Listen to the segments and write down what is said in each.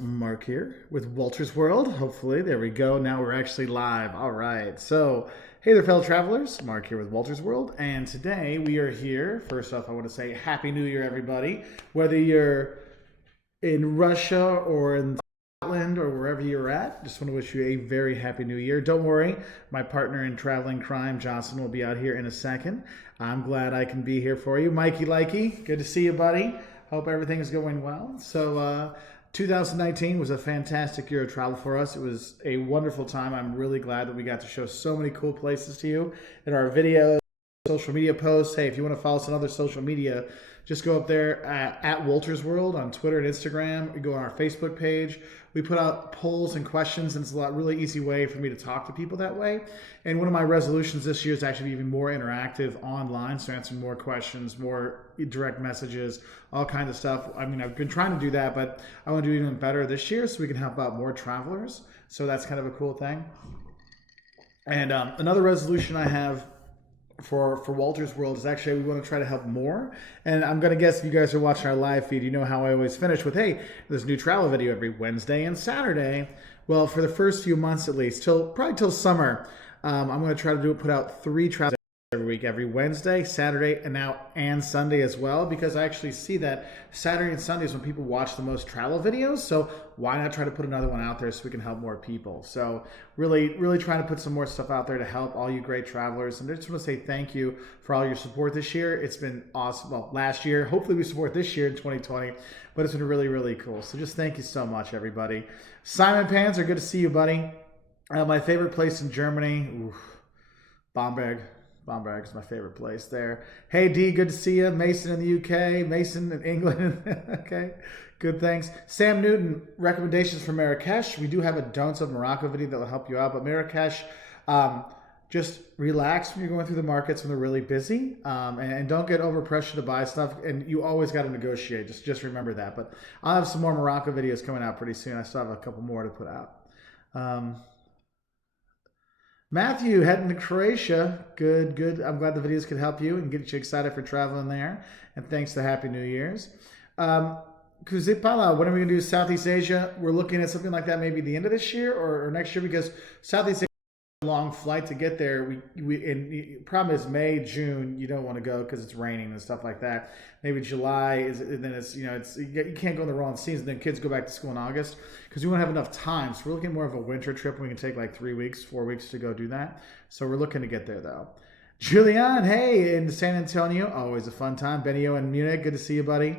Mark here with Wolters World. Hopefully, there we go. Now we're actually live. All right. So, hey there, fellow travelers. Mark here with Wolters World. And today we are here. First off, I want to say Happy New Year, everybody. Whether you're in Russia or in Scotland or wherever you're at, just want to wish you a very Happy New Year. Don't worry, my partner in traveling crime, Jocelyn, will be out here in a second. I'm glad I can be here for you. Mikey Likey, good to see you, buddy. Hope everything is going well. So, 2019 was a fantastic year of travel for us. It was a wonderful time. I'm really glad that we got to show so many cool places to you in our videos, social media posts. Hey, if you want to follow us on other social media, just go up there at Wolters World on Twitter and Instagram. You go on our Facebook page. We put out polls and questions, and it's a really easy way for me to talk to people that way. And one of my resolutions this year is actually even more interactive online, so answering more questions, more direct messages, all kinds of stuff. I mean, I've been trying to do that, but I want to do even better this year so we can help out more travelers. So that's kind of a cool thing. And another resolution I have for Wolters World is actually we want to try to help more. And I'm going to guess if you guys are watching our live feed, you know how I always finish with, hey, there's a new travel video every Wednesday and Saturday. Well, for the first few months at least, probably till summer, I'm going to try to put out 3 travel every week, every Wednesday, Saturday, and Sunday as well, because I actually see that Saturday and Sunday is when people watch the most travel videos. So why not try to put another one out there so we can help more people? So really trying to put some more stuff out there to help all you great travelers. And I just want to say thank you for all your support this year. It's been awesome. Well, last year, hopefully we support this year in 2020, but it's been really cool. So just thank you so much, everybody. Simon Panzer, good to see you, buddy. My favorite place in Germany, Bamberg. Bamberg is my favorite place there. Hey, D, good to see you. Mason in the UK. Mason in England. Okay, good, thanks. Sam Newton, recommendations for Marrakech. We do have a Don'ts of Morocco video that will help you out. But Marrakech, just relax when you're going through the markets when they're really busy. And don't get over pressure to buy stuff. And you always got to negotiate. Just remember that. But I'll have some more Morocco videos coming out pretty soon. I still have a couple more to put out. Matthew, heading to Croatia. Good. I'm glad the videos could help you and get you excited for traveling there. And thanks to Happy New Year's. Kuzipala, when are we going to do Southeast Asia? We're looking at something like that maybe the end of this year or next year, because Southeast Asia is a long flight to get there. And the problem is May, June, you don't want to go because it's raining and stuff like that. Maybe July and then you can't go in the wrong season. Then kids go back to school in August because we won't have enough time. So we're looking more of a winter trip. We can take like 3 weeks, 4 weeks to go do that. So we're looking to get there though. Julian, hey, in San Antonio, always a fun time. Benio in Munich, good to see you, buddy.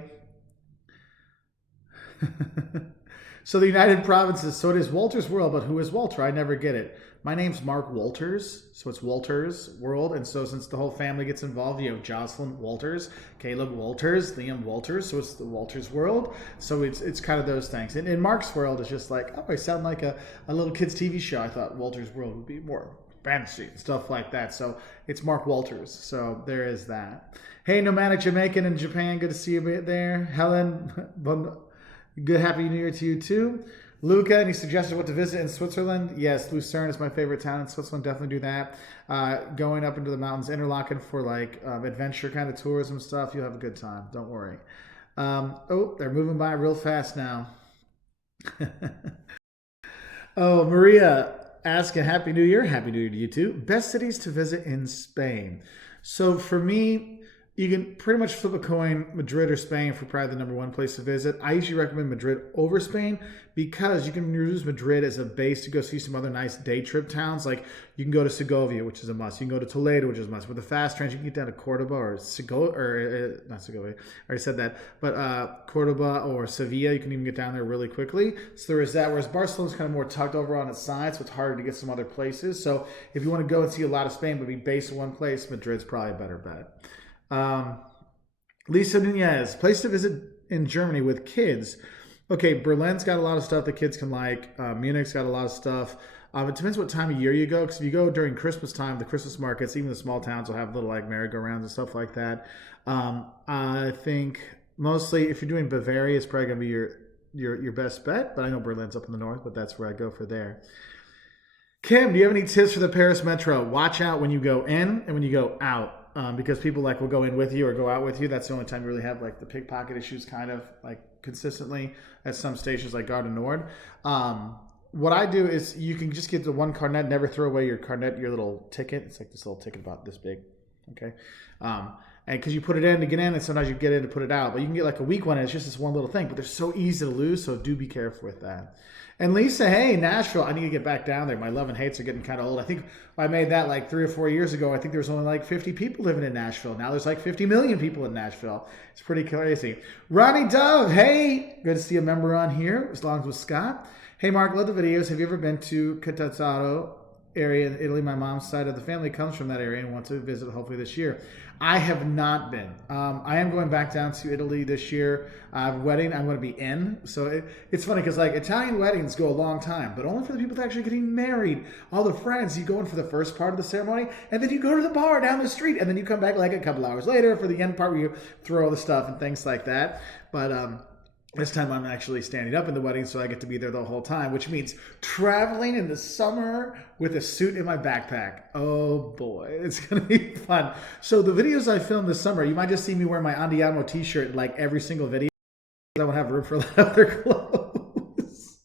So the United Provinces, so it is Wolters World, but who is Walter? I never get it. My name's Mark Wolters, so it's Wolters World, and so since the whole family gets involved, you know, Jocelyn Wolters, Caleb Wolters, Liam Wolters, so it's the Wolters World. So it's kind of those things. And Mark's World is just like, oh, I sound like a little kid's TV show. I thought Wolters World would be more fancy and stuff like that. So it's Mark Wolters. So there is that. Hey, Nomadic Jamaican in Japan, good to see you there. Helen, good Happy New Year to you too. Luca, any suggestions what to visit in Switzerland? Yes, Lucerne is my favorite town in Switzerland. Definitely do that. Going up into the mountains, Interlaken for like adventure kind of tourism stuff. You'll have a good time. Don't worry. Oh, they're moving by real fast now. Oh, Maria asking Happy New Year. Happy New Year to you too. Best cities to visit in Spain. So for me, you can pretty much flip a coin, Madrid or Spain, for probably the #1 place to visit. I usually recommend Madrid over Spain because you can use Madrid as a base to go see some other nice day trip towns. Like you can go to Segovia, which is a must. You can go to Toledo, which is a must. With the fast trains, you can get down to Cordoba or not Segovia. I already said that. But Cordoba or Sevilla, you can even get down there really quickly. So there is that. Whereas Barcelona's kind of more tucked over on its side, so it's harder to get some other places. So if you want to go and see a lot of Spain, but be based in one place, Madrid's probably a better bet. Lisa Nunez, place to visit in Germany with kids. Okay, Berlin's got a lot of stuff that kids can like. Munich's got a lot of stuff. It depends what time of year you go, because if you go during Christmas time, the Christmas markets, even the small towns will have little like merry-go-rounds and stuff like that. I think mostly if you're doing Bavaria, it's probably going to be your best bet, but I know Berlin's up in the north, but that's where I go for there. Kim, do you have any tips for the Paris Metro? Watch out when you go in and when you go out. because people like will go in with you or go out with you. That's the only time you really have like the pickpocket issues kind of like consistently at some stations like Garda Nord. What I do is you can just get the one cardnet, never throw away your cardnet, your little ticket. It's like this little ticket about this big. Okay. And because you put it in to get in, and sometimes you get in to put it out, but you can get like a weak one, and it's just this one little thing. But they're so easy to lose, so do be careful with that. And Lisa, hey, Nashville, I need to get back down there. My love and hates are getting kind of old. I think I made that like 3 or 4 years ago. I think there was only like 50 people living in Nashville. Now there's like 50 million people in Nashville. It's pretty crazy. Ronnie Dove, hey, good to see a member on here, as long as with Scott. Hey, Mark, love the videos. Have you ever been to Catanzaro area in Italy? My mom's side of the family comes from that area and wants to visit hopefully this year. I have not been. I am going back down to Italy this year. I have a wedding I'm going to be in. So it's funny because like Italian weddings go a long time, but only for the people that are actually getting married. All the friends, you go in for the first part of the ceremony, and then you go to the bar down the street, and then you come back like a couple hours later for the end part where you throw all the stuff and things like that. But this time I'm actually standing up in the wedding, so I get to be there the whole time, which means traveling in the summer with a suit in my backpack. Oh boy, it's going to be fun. So the videos I filmed this summer, you might just see me wear my Andiamo t-shirt like every single video. I won't have room for a lot of other clothes.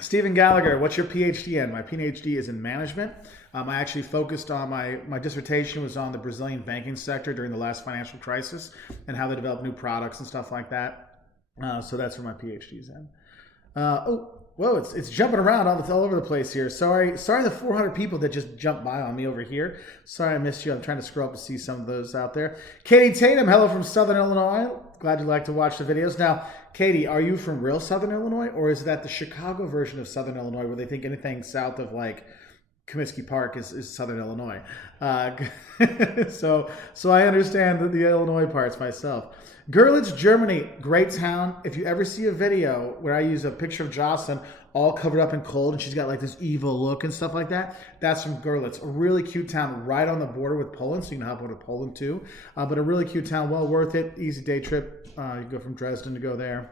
Stephen Gallagher, what's your PhD in? My PhD is in management. I actually focused on my dissertation was on the Brazilian banking sector during the last financial crisis and how they developed new products and stuff like that. So that's where my PhD is in. Whoa, it's jumping around all over the place here. Sorry the 400 people that just jumped by on me over here. Sorry I missed you. I'm trying to scroll up to see some of those out there. Katie Tatum, hello from Southern Illinois. Glad you like to watch the videos. Now, Katie, are you from real Southern Illinois, or is that the Chicago version of Southern Illinois where they think anything south of like Comiskey Park is Southern Illinois? So I understand the Illinois parts myself. Görlitz, Germany, great town. If you ever see a video where I use a picture of Jocelyn all covered up in cold and she's got like this evil look and stuff like that, that's from Görlitz. A really cute town right on the border with Poland, so you can hop over to Poland too. But a really cute town, well worth it. Easy day trip. You can go from Dresden to go there.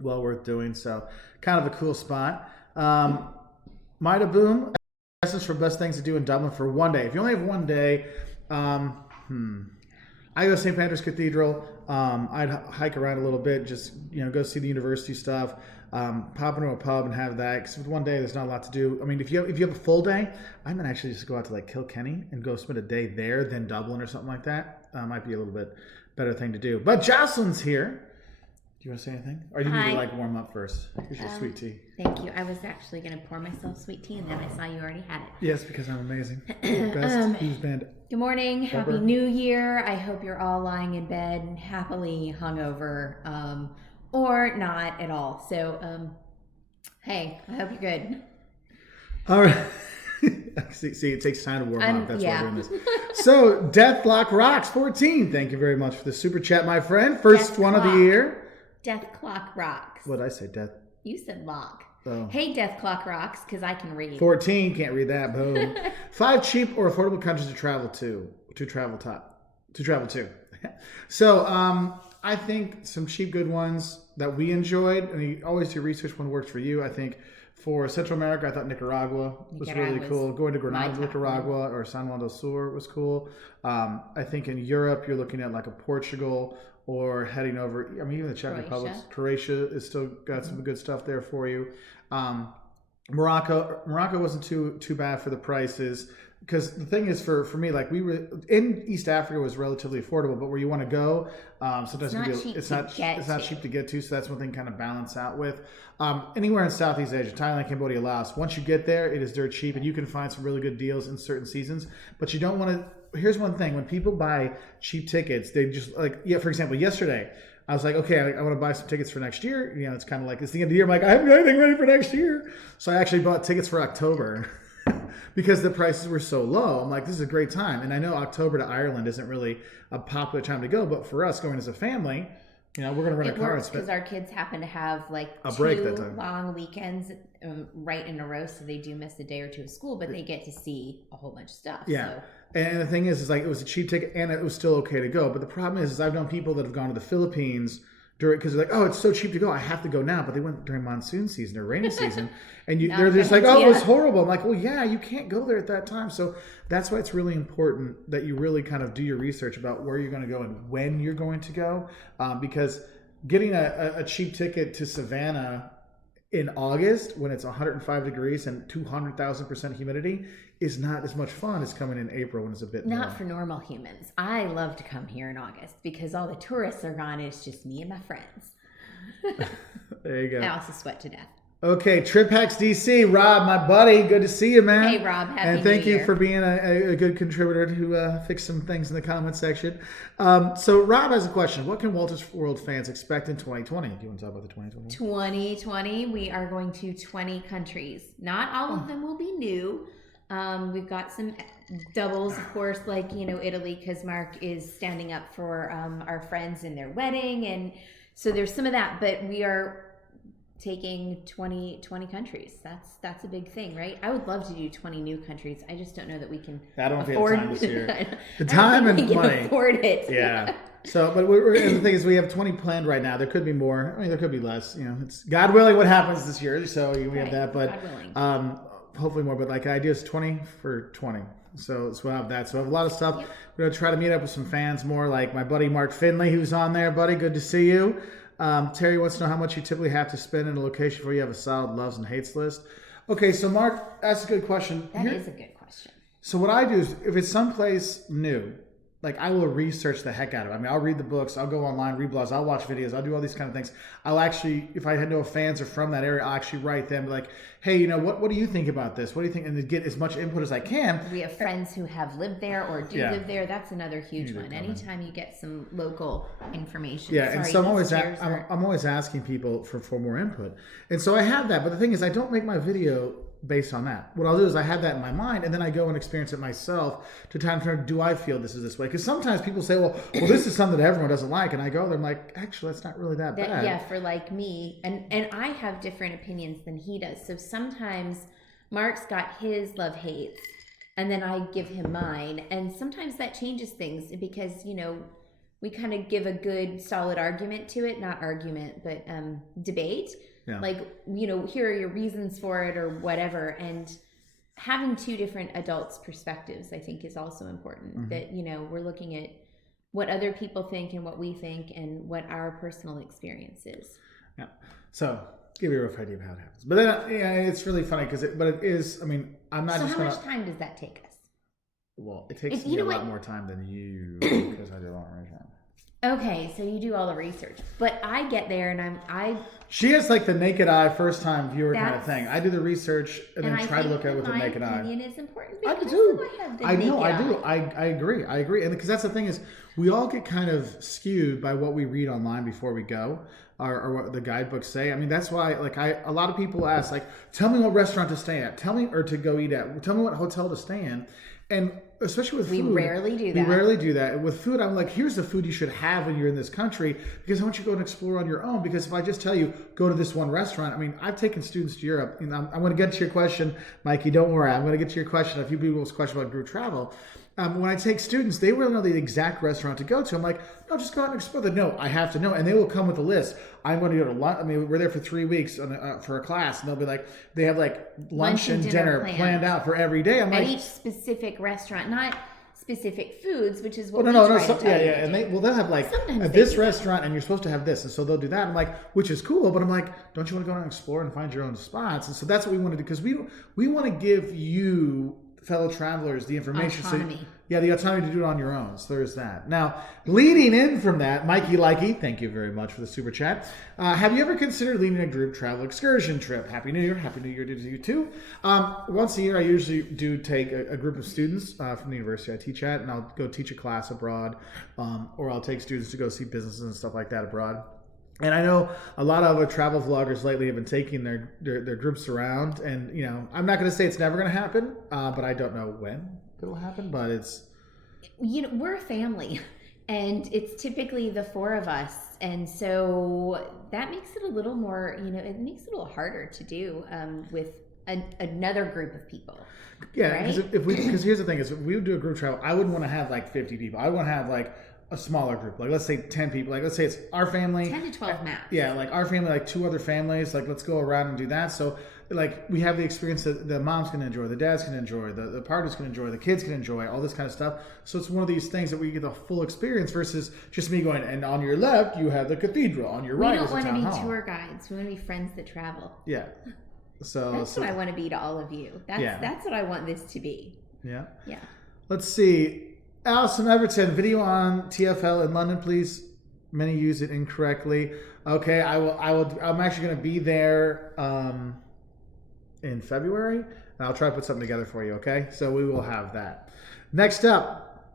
Well worth doing. So kind of a cool spot. Mida Boom. For best things to do in Dublin for one day. If you only have one day, I go to St. Patrick's Cathedral. I'd hike around a little bit, just go see the university stuff, pop into a pub and have that. Because with one day, there's not a lot to do. I mean, if you have a full day, I might actually just go out to like Kilkenny and go spend a day there, then Dublin or something like that. Might be a little bit better thing to do. But Jocelyn's here. Do you want to say anything? Or do you need to like warm up first? Here's your sweet tea. Thank you. I was actually going to pour myself sweet tea, and then I saw you already had it. Yes, because I'm amazing. Best Who's Band. Good morning. Happy New Year. I hope you're all lying in bed happily hungover, or not at all. So, hey, I hope you're good. All right. See, it takes time to warm up. That's why we're doing this. So, Deathlock Rocks 14. Thank you very much for the super chat, my friend. First one of the year. Death Clock Rocks. What did I say? Death? You said lock. Oh. Hey, Death Clock Rocks, because I can read. 14. Can't read that. Boom. 5 cheap or affordable countries to travel to. To travel to. So, I think some cheap, good ones that we enjoyed. And you always do research when it works for you. I think for Central America, I thought Nicaragua was really cool. Going to Granada, Nicaragua, or San Juan del Sur was cool. I think in Europe, you're looking at like a Portugal, or heading over, I mean, even the Czech Republic. Croatia is still got some good stuff there for you. Morocco wasn't too bad for the prices, because the thing is for me, like we were in East Africa was relatively affordable, but where you want to go, sometimes it's not cheap to get to. So that's one thing kind of balance out with. Anywhere in Southeast Asia, Thailand, Cambodia, Laos, once you get there, it is dirt cheap, and you can find some really good deals in certain seasons. But you don't want to. Here's one thing: when people buy cheap tickets, they just for example, yesterday I was like, okay, I want to buy some tickets for next year. It's kind of like it's the end of the year. I'm like, I haven't got anything ready for next year, so I actually bought tickets for October. Because the prices were so low. I'm like, this is a great time. And I know October to Ireland isn't really a popular time to go, but for us going as a family, we're going to rent a car. Because our kids happen to have like a break that time. Long weekends right in a row, so they do miss a day or two of school, but they get to see a whole bunch of stuff. Yeah. So. And the thing is like it was a cheap ticket and it was still okay to go. But the problem is I've known people that have gone to the Philippines because they're like, oh, it's so cheap to go. I have to go now. But they went during monsoon season or rainy season. And Not they're a just good like, oh, it was idea. horrible. I'm like, well, yeah, you can't go there at that time. So that's why it's really important that you really kind of do your research about where you're going to go and when you're going to go. Because getting a cheap ticket to Savannah in August when it's 105 degrees and 200,000% humidity is not as much fun as coming in April when it's a bit Not more. for normal humans. I love to come here in August because all the tourists are gone and it's just me and my friends. There you go. I also sweat to death. Okay, Trip Hacks DC, Rob, my buddy, good to see you, man. Hey, Rob, happy and thank New you Year. for being a good contributor who fixed some things in the comment section. So Rob has a question. What can Wolters World fans expect in 2020? Do you want to talk about the 2020? 2020, we are going to 20 countries. Not all of them will be new. We've got some doubles, of course, like, Italy, because Mark is standing up for our friends in their wedding. And so there's some of that, but we are taking 20 countries. That's a big thing, right? I would love to do 20 new countries. I just don't know that we can I don't afford have time this year. The I don't time think and we can money. afford it. Yeah. So, but and the thing is, we have 20 planned right now. There could be more. I mean, there could be less. It's God willing what happens this year. So we have that, but God willing. hopefully more. But like, the idea is 20 for 20. So we'll have that. So I have a lot of stuff. Yep. We're gonna try to meet up with some fans more, like my buddy Mark Finley, who's on there. Buddy, good to see you. Terry wants to know how much you typically have to spend in a location before you have a solid loves and hates list. Okay, so Mark, that's a good question. That is a good question. So what I do is, if it's someplace new, like I will research the heck out of it. I mean, I'll read the books, I'll go online, read blogs, I'll watch videos, I'll do all these kind of things. I'll actually, if I know fans are from that area, I'll actually write them like, hey, what do you think about this? What do you think? And to get as much input as I can. We have friends who have lived there or do Yeah. live there. That's another huge Need to one. comment. Anytime you get some local information. Yeah, and Sorry, so I'm these always chairs are- I'm always asking people for more input, and so I have that. But the thing is, I don't make my video based on that. What I'll do is I have that in my mind, and then I go and experience it myself to try and figure out, do I feel this is this way? Because sometimes people say, well, this is something that everyone doesn't like, and I go there, I'm like, actually, that's not really that bad. Yeah, for like me, and I have different opinions than he does. So sometimes Mark's got his love hates, and then I give him mine, and sometimes that changes things because we kind of give a good solid argument to it, not argument, but debate. Yeah. Like, here are your reasons for it or whatever. And having two different adults' perspectives, I think, is also important. Mm-hmm. That, we're looking at what other people think and what we think and what our personal experience is. Yeah. So give you a rough idea of how it happens. But then, it's really funny because it is, I mean, I'm not So just how going much time does that take us? Well, it takes If- me you a know lot what? more time than you because I do a lot more time. Okay, so you do all the research. But I get there and I She has like the naked eye, first time viewer kind of That's- thing. I do the research and then I try to think look at it with a naked my eye. opinion is important I because do too. I have the I know, naked I do. eye. I agree. And because that's the thing is, we all get kind of skewed by what we read online before we go, or what the guidebooks say. I mean, that's why, like, a lot of people ask, like, tell me what restaurant to stay at, or to go eat at, tell me what hotel to stay in, and especially with food, We rarely do that. We rarely do that. With food, I'm like, here's the food you should have when you're in this country, because I want you to go and explore on your own. Because if I just tell you, go to this one restaurant, I mean, I've taken students to Europe, and I'm going to get to your question, Mikey, don't worry. I'm going to get to your question, a few people's question about group travel. When I take students, they will know the exact restaurant to go to. I'm like, no, just go out and explore. No, I have to know. And they will come with a list. I'm going to go to lunch. I mean, we're there for 3 weeks for a class. And they'll be like, they have like lunch and dinner planned out for every day. I'm At like, each specific restaurant, not specific foods, which is well, what no, we no, try so, to tell yeah, you yeah. to And do. they'll have like, Sometimes at they this do that. restaurant and you're supposed to have this. And so they'll do that. I'm like, which is cool. But I'm like, don't you want to go out and explore and find your own spots? And so that's what we want to do. Because we want to give you, fellow travelers, the information. Autonomy. So, yeah, the autonomy to do it on your own. So there's that. Now, leading in from that, Mikey Likey, thank you very much for the super chat. Have you ever considered leading a group travel excursion trip? Happy New Year. Happy New Year to you too. Once a year, I usually do take a group of students from the university I teach at, and I'll go teach a class abroad, or I'll take students to go see businesses and stuff like that abroad. And I know a lot of travel vloggers lately have been taking their groups around, and I'm not going to say it's never going to happen, but I don't know when it'll happen. But it's we're a family, and it's typically the four of us, and so that makes it a little more. It makes it a little harder to do with another group of people. Yeah, right? because here's the thing: is if we would do a group travel, I wouldn't want to have like 50 people. I want to have like a smaller group. Like let's say 10 people. Like let's say it's our family. 10 to 12 max. Yeah, like our family, like 2 other families. Like let's go around and do that. So like we have the experience that the mom's can enjoy, the dad's can enjoy, the partners can enjoy, the kids can enjoy, all this kind of stuff. So it's one of these things that we get the full experience versus just me going, and on your left you have the cathedral, on your right is the town hall. We don't want to be tour guides. We want to be friends that travel. Yeah. So that's what I want to be to all of you. That's what I want this to be. Yeah. Yeah. Let's see. Alison Everton, video on TFL in London, please. Many use it incorrectly. Okay, I will. I'm actually going to be there in February, and I'll try to put something together for you. Okay, so we will have that. Next up,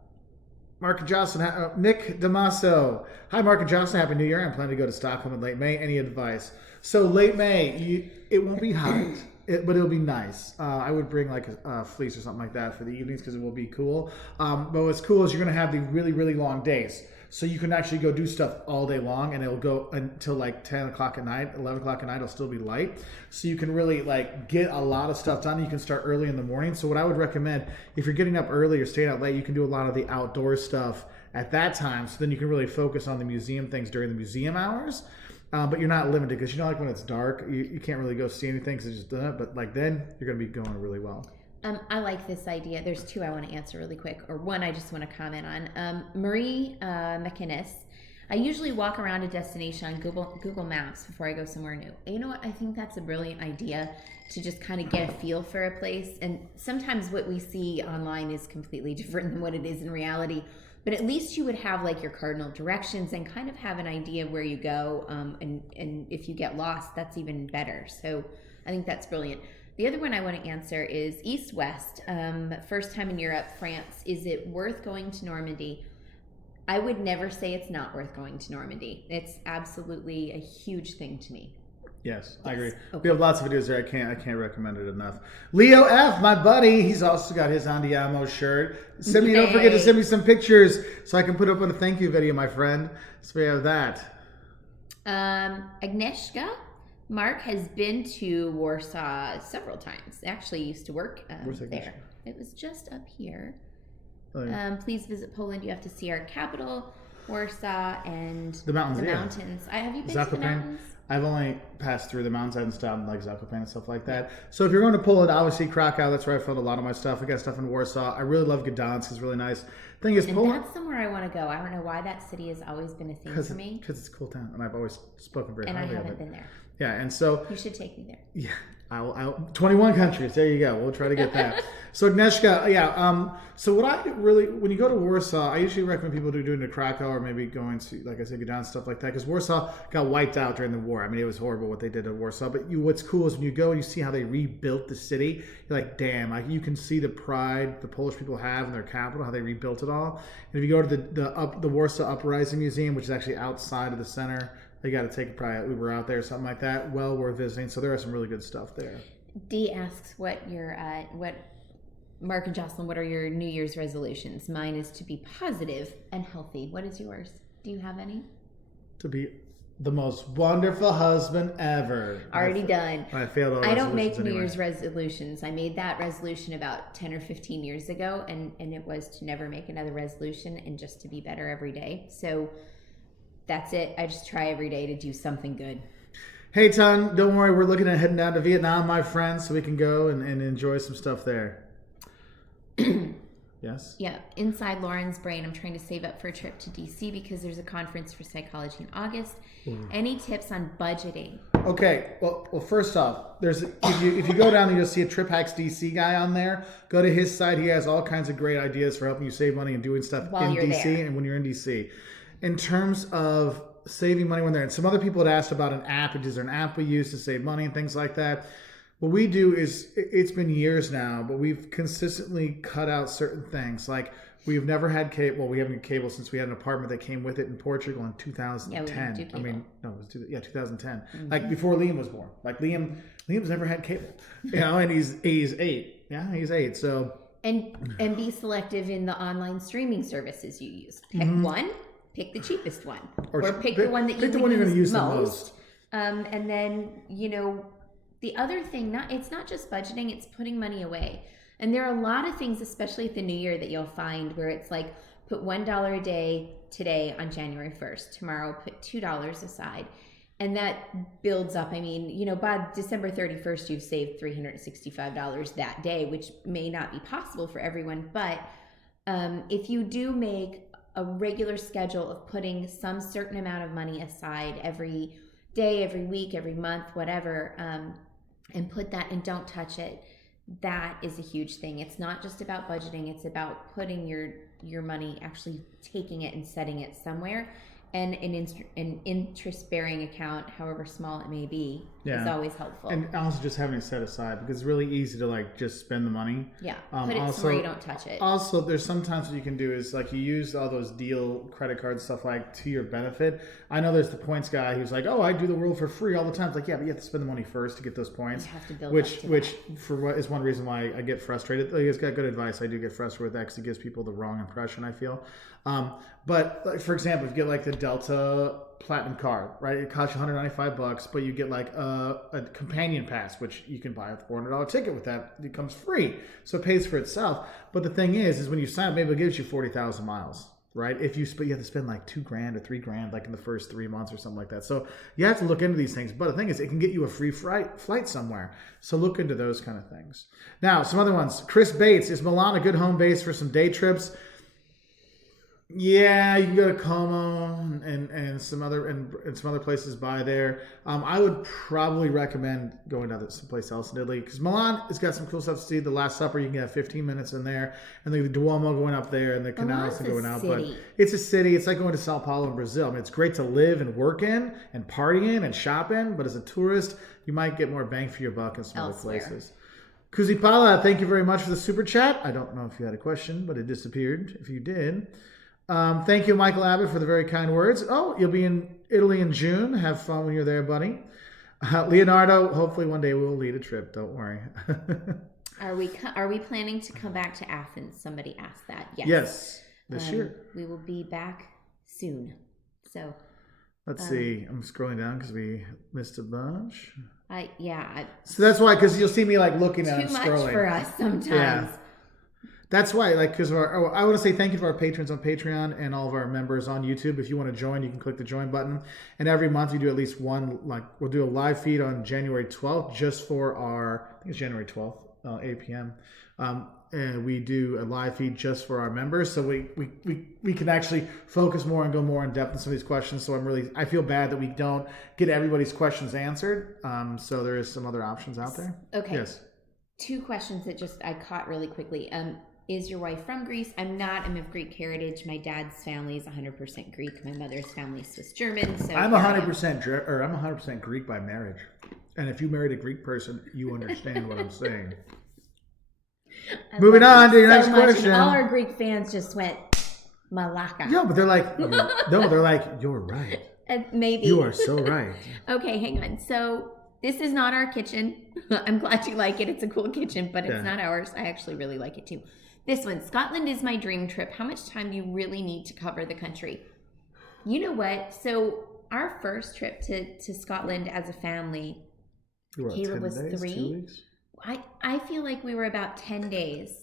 Mark and Jocelyn, Nick Damaso. Hi, Mark and Jocelyn. Happy New Year. I'm planning to go to Stockholm in late May. Any advice? So late May, it won't be hot. But it'll be nice. I would bring like a fleece or something like that for the evenings because it will be cool. But what's cool is you're going to have the really, really long days. So you can actually go do stuff all day long and it'll go until like 10 o'clock at night, 11 o'clock at night, it'll still be light. So you can really like get a lot of stuff done. You can start early in the morning. So what I would recommend, if you're getting up early or staying out late, you can do a lot of the outdoor stuff at that time. So then you can really focus on the museum things during the museum hours. But you're not limited because like when it's dark, you can't really go see anything because it's just done. But like then you're going to be going really well. I like this idea. There's 2 I want to answer really quick, or one I just want to comment on. Marie McInnes. I usually walk around a destination on Google Maps before I go somewhere new. And you know what? I think that's a brilliant idea to just kind of get a feel for a place. And sometimes what we see online is completely different than what it is in reality. But at least you would have like your cardinal directions and kind of have an idea where you go. And if you get lost, that's even better. So I think that's brilliant. The other one I want to answer is East-West. First time in Europe, France. Is it worth going to Normandy? I would never say it's not worth going to Normandy. It's absolutely a huge thing to me. Yes, I agree. Okay. We have lots of videos there. I can't recommend it enough. Leo F, my buddy, he's also got his Andiamo shirt. Don't forget to send me some pictures so I can put up on a thank you video, my friend. So we have that. Agnieszka, Mark has been to Warsaw several times. Actually, used to work there. It was just up here. Oh, yeah. Please visit Poland. You have to see our capital, Warsaw, and the mountains. Have you been to the mountains? I've only passed through the mountains. I haven't stopped in like Zakopane and stuff like that. So if you're going to Poland, obviously Krakow, that's where I filmed a lot of my stuff. I got stuff in Warsaw. I really love Gdansk. It's really nice. Thing is, Poland, that's somewhere I want to go. I don't know why that city has always been a thing for me. Because it's a cool town, and I've always spoken very highly of it. And I haven't been there. Yeah, and so... You should take me there. Yeah. I'll 21 countries. There you go. We'll try to get that. So Agnieszka, yeah. So when you go to Warsaw, I usually recommend people doing to Krakow or maybe going to, like I said, Gdansk, stuff like that, because Warsaw got wiped out during the war. I mean, it was horrible what they did to Warsaw. But what's cool is when you go and you see how they rebuilt the city, you're like, damn! You can see the pride the Polish people have in their capital, how they rebuilt it all. And if you go to the Warsaw Uprising Museum, which is actually outside of the center. You got to take probably Uber out there or something like that. Well worth visiting. So there are some really good stuff there. Dee asks what Mark and Jocelyn, what are your New Year's resolutions? Mine is to be positive and healthy. What is yours? Do you have any? To be the most wonderful husband ever. Already done. I failed all. I don't make New Year's resolutions. I made that resolution about 10 or 15 years ago, and it was to never make another resolution and just to be better every day. So that's it. I just try every day to do something good. Hey, Ton, don't worry. We're looking at heading down to Vietnam, my friend, so we can go and enjoy some stuff there. Yes? Yeah. Inside Lauren's brain, I'm trying to save up for a trip to DC because there's a conference for psychology in August. Any tips on budgeting? Okay. Well, first off, if you go down there, you'll see a Trip Hacks DC guy on there. Go to his site. He has all kinds of great ideas for helping you save money and doing stuff while in DC there. And when you're in DC. In terms of saving money when they're in, some other people had asked about an app. Is there an app we use to save money and things like that? What we do is, it's been years now, but we've consistently cut out certain things. Like we've never had cable. Well, we haven't had cable since we had an apartment that came with it in Portugal in 2010. Yeah, we do cable. I mean, no, it was 2010. Mm-hmm. Like before Liam was born. Like Liam's never had cable. And he's 8. Yeah, he's 8. So and be selective in the online streaming services you use. Pick one. Pick the cheapest one, or pick the one that you pick the one you're going to use the most. And then the other thing, it's not just budgeting; it's putting money away. And there are a lot of things, especially at the New Year, that you'll find where it's like put $1 a day today on January 1st. Tomorrow, put $2 aside. And that builds up. I mean, you know, by December 31st, you've saved $365 that day, which may not be possible for everyone. But if you do make a regular schedule of putting some certain amount of money aside every day, every week, every month, whatever, and put that and don't touch it, that is a huge thing. It's not just about budgeting. It's about putting your money, actually taking it and setting it somewhere. And an interest-bearing account, however small it may be, is always helpful. And also just having it set aside, because it's really easy to like just spend the money. Yeah, put it somewhere you don't touch it. Also, there's sometimes what you can do is like you use all those deal credit cards stuff like to your benefit. I know there's the points guy who's like, oh, I do the world for free all the time. It's like, yeah, but you have to spend the money first to get those points. You have to build which for what is one reason why I get frustrated. He's got good advice. I do get frustrated with that because it gives people the wrong impression, I feel. But like, for example, if you get like the Delta Platinum card, right? It costs you $195, but you get like a companion pass, which you can buy a $400 ticket with that. It comes free, so it pays for itself. But the thing is when you sign up, maybe it gives you 40,000 miles, right? But you have to spend like $2,000 or $3,000 like in the first 3 months or something like that. So you have to look into these things. But the thing is, it can get you a free flight somewhere. So look into those kind of things. Now, some other ones. Chris Bates, is Milan a good home base for some day trips? Yeah, you can go to Como and some other places by there. I would probably recommend going to someplace else in Italy because Milan has got some cool stuff to see. The Last Supper, you can have 15 minutes in there, and the Duomo going up there, and the canals going out. But it's a city. It's like going to Sao Paulo in Brazil. I mean, it's great to live and work in and party in and shop in, but as a tourist, you might get more bang for your buck in some other places. Kuzipala, thank you very much for the super chat. I don't know if you had a question, but it disappeared. If you did. Thank you, Michael Abbott, for the very kind words. Oh, you'll be in Italy in June. Have fun when you're there, buddy. Leonardo, hopefully one day we'll lead a trip. Don't worry. Are we planning to come back to Athens? Somebody asked that. Yes, this year. We will be back soon. So let's see. I'm scrolling down because we missed a bunch. So that's why, because you'll see me like looking at it, scrolling. Too much for us sometimes. Yeah. That's why, like, because I want to say thank you to our patrons on Patreon and all of our members on YouTube. If you want to join, you can click the join button. And every month we do at least one, like, we'll do a live feed on January 12th just for I think it's January 12th, 8 p.m. And we do a live feed just for our members. So we can actually focus more and go more in depth in some of these questions. So I feel bad that we don't get everybody's questions answered. So there is some other options out there. Okay. Yes. 2 questions that I caught really quickly. Is your wife from Greece? I'm not. I'm of Greek heritage. My dad's family is 100% Greek. My mother's family is Swiss German. So I'm 100% Greek by marriage. And if you married a Greek person, you understand what I'm saying. Moving on to your next question. All our Greek fans just went Malaka. Yeah, but they're like, no, they're like, you're right. Maybe you are so right. Okay, hang on. So this is not our kitchen. I'm glad you like it. It's a cool kitchen, but it's not ours. I actually really like it too. This one, Scotland is my dream trip. How much time do you really need to cover the country? You know what? So our first trip to Scotland as a family, Caleb was 3. 2 weeks? I feel like we were about 10 days,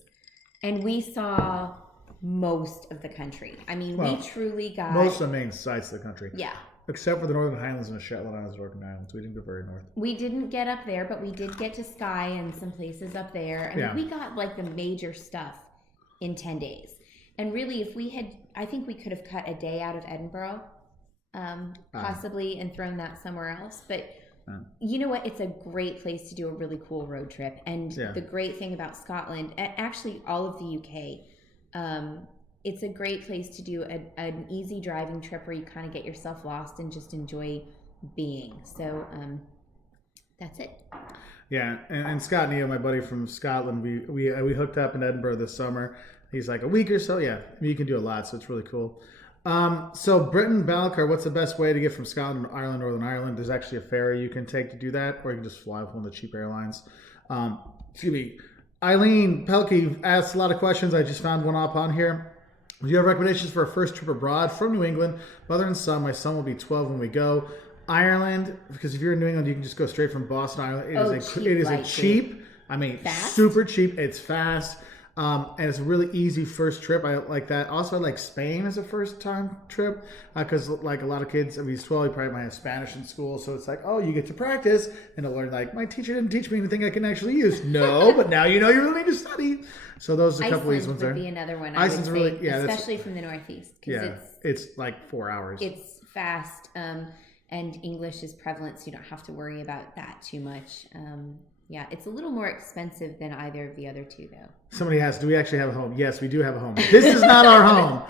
and we saw most of the country. I mean, we truly got most of the main sites of the country. Yeah. Except for the Northern Highlands and the Shetland Islands, Orkney Islands. We didn't go very north. We didn't get up there, but we did get to Skye and some places up there. I mean, we got like the major stuff in 10 days. And really, if we had, I think we could have cut a day out of Edinburgh, possibly, and thrown that somewhere else. But you know what? It's a great place to do a really cool road trip. And the great thing about Scotland, actually all of the UK, it's a great place to do an easy driving trip where you kind of get yourself lost and just enjoy being. So that's it. Yeah, and Scott Neo, my buddy from Scotland, we hooked up in Edinburgh this summer. He's like a week or so. Yeah, you can do a lot, so it's really cool. So Britain Balcar, what's the best way to get from Scotland to Ireland, Northern Ireland? There's actually a ferry you can take to do that, or you can just fly with one of the cheap airlines. Excuse me. Eileen Pelkey asked a lot of questions. I just found one up on here. Do you have recommendations for a first trip abroad from New England? Mother and son. My son will be 12 when we go. Ireland, because if you're in New England, you can just go straight from Boston, Ireland. It is cheap. I mean, fast? super cheap. It's fast. And it's a really easy first trip. I like that. Also, I like Spain as a first time trip because like a lot of kids, I mean, he's 12, he probably might have Spanish in school. So it's like, oh, you get to practice and to learn like, my teacher didn't teach me anything I can actually use. No, but now you know you really need to study. So those are a couple of these ones there. Iceland would be another one. Iceland's really, yeah. Especially from the Northeast. Yeah, it's like 4 hours. It's fast and English is prevalent, so you don't have to worry about that too much. Yeah, it's a little more expensive than either of the other two, though. Somebody asked, "Do we actually have a home?" Yes, we do have a home. This is not our home.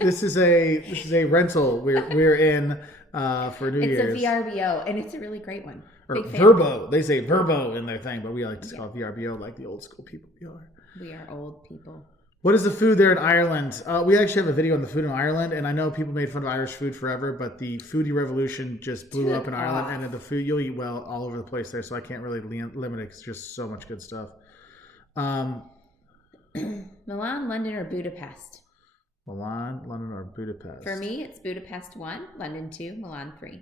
This is a rental. We're in for New Year's. It's a VRBO, and it's a really great one. Or Verbo. They say Verbo in their thing, but we like to call it VRBO, like the old school people we are. We are old people. What is the food there in Ireland? We actually have a video on the food in Ireland, and I know people made fun of Irish food forever, but the foodie revolution just blew up in Ireland, and the food, you'll eat well all over the place there, so I can't really limit it. It's just so much good stuff. Milan, London, or Budapest? Milan, London, or Budapest? For me, it's Budapest 1, London 2, Milan 3.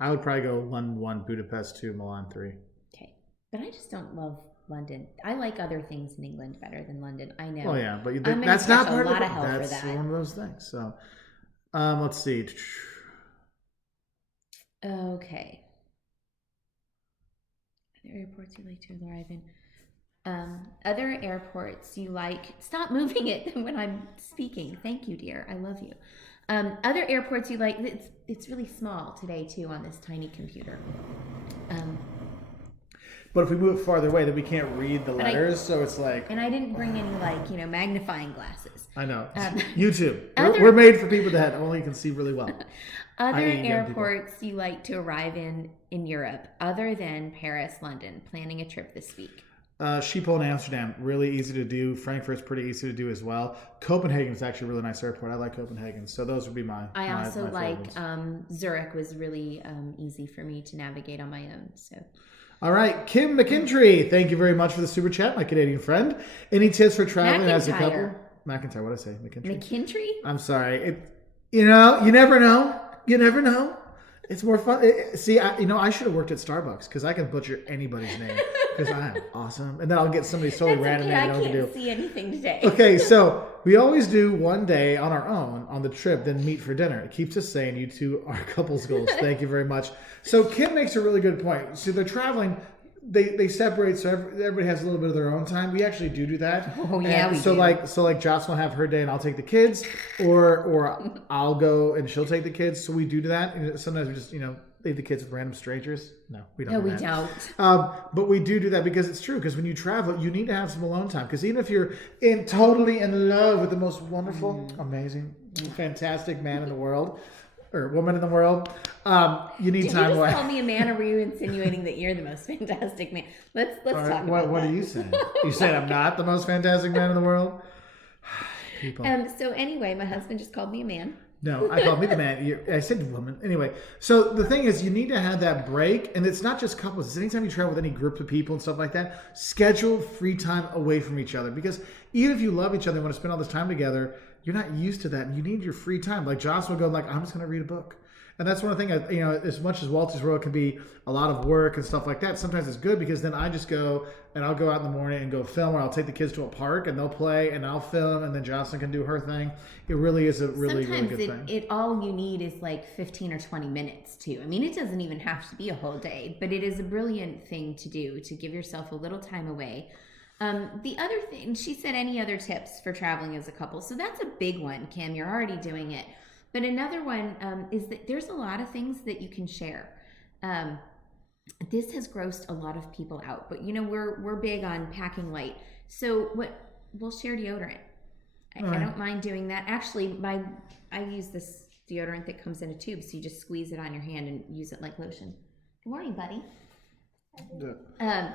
I would probably go London 1, Budapest 2, Milan 3. Okay, but I just don't love London. I like other things in England better than London. I know. Oh yeah, but that's not part of it. That's one of those things. So, let's see. Okay. Other airports you like to arrive in. Other airports you like. Stop moving it when I'm speaking. Thank you, dear. I love you. Other airports you like. It's really small today too on this tiny computer. But if we move it farther away, then we can't read the letters, so it's like... And I didn't bring any, magnifying glasses. I know. YouTube. We're made for people that only can see really well. Other airports you like to arrive in Europe, other than Paris, London, planning a trip this week? Schiphol and Amsterdam, really easy to do. Frankfurt's pretty easy to do as well. Copenhagen is actually a really nice airport. I like Copenhagen. So those would be my I also like Zurich was really easy for me to navigate on my own, so... All right, Kim McKintry, thank you very much for the super chat, my Canadian friend. Any tips for traveling as a couple? McIntyre, what did I say? McKintry? I'm sorry. You never know. You never know. It's more fun. I should have worked at Starbucks because I can butcher anybody's name because I am awesome. And then I'll get somebody totally random name. I can't see anything today. Okay, so we always do one day on our own on the trip, then meet for dinner. It keeps us sane. You two are couples goals. Thank you very much. So Kim makes a really good point. So they're traveling. They separate so everybody has a little bit of their own time. We actually do that. Oh yeah, we do. Like Jocelyn will have her day and I'll take the kids, or I'll go and she'll take the kids. So we do that. And sometimes we just leave the kids with random strangers. No, we don't. No, we don't. But we do that because it's true. Because when you travel, you need to have some alone time. Because even if you're totally in love with the most wonderful, amazing, fantastic man in the world. Or woman in the world, you need time. Did you just call me a man, or were you insinuating that you're the most fantastic man? Let's talk about that. What are you saying? You saying I'm not the most fantastic man in the world? People. So anyway, my husband just called me a man. No, I called me the man. I said woman. Anyway, so the thing is, you need to have that break, and it's not just couples. It's anytime you travel with any group of people and stuff like that, schedule free time away from each other. Because even if you love each other and want to spend all this time together, you're not used to that, and you need your free time. Like Jocelyn will go, I'm just going to read a book. And that's one thing, as much as Wolters World can be a lot of work and stuff like that, sometimes it's good because then I just go and I'll go out in the morning and go film, or I'll take the kids to a park and they'll play and I'll film, and then Jocelyn can do her thing. It really is a really good thing. Sometimes all you need is like 15 or 20 minutes too. I mean, it doesn't even have to be a whole day, but it is a brilliant thing to do, to give yourself a little time away. The other thing, she said, any other tips for traveling as a couple? So that's a big one, Kim. You're already doing it. But another one is that there's a lot of things that you can share. This has grossed a lot of people out, but we're big on packing light. So we'll share deodorant. I don't mind doing that. Actually, I use this deodorant that comes in a tube, so you just squeeze it on your hand and use it like lotion. Good morning, buddy. Yeah.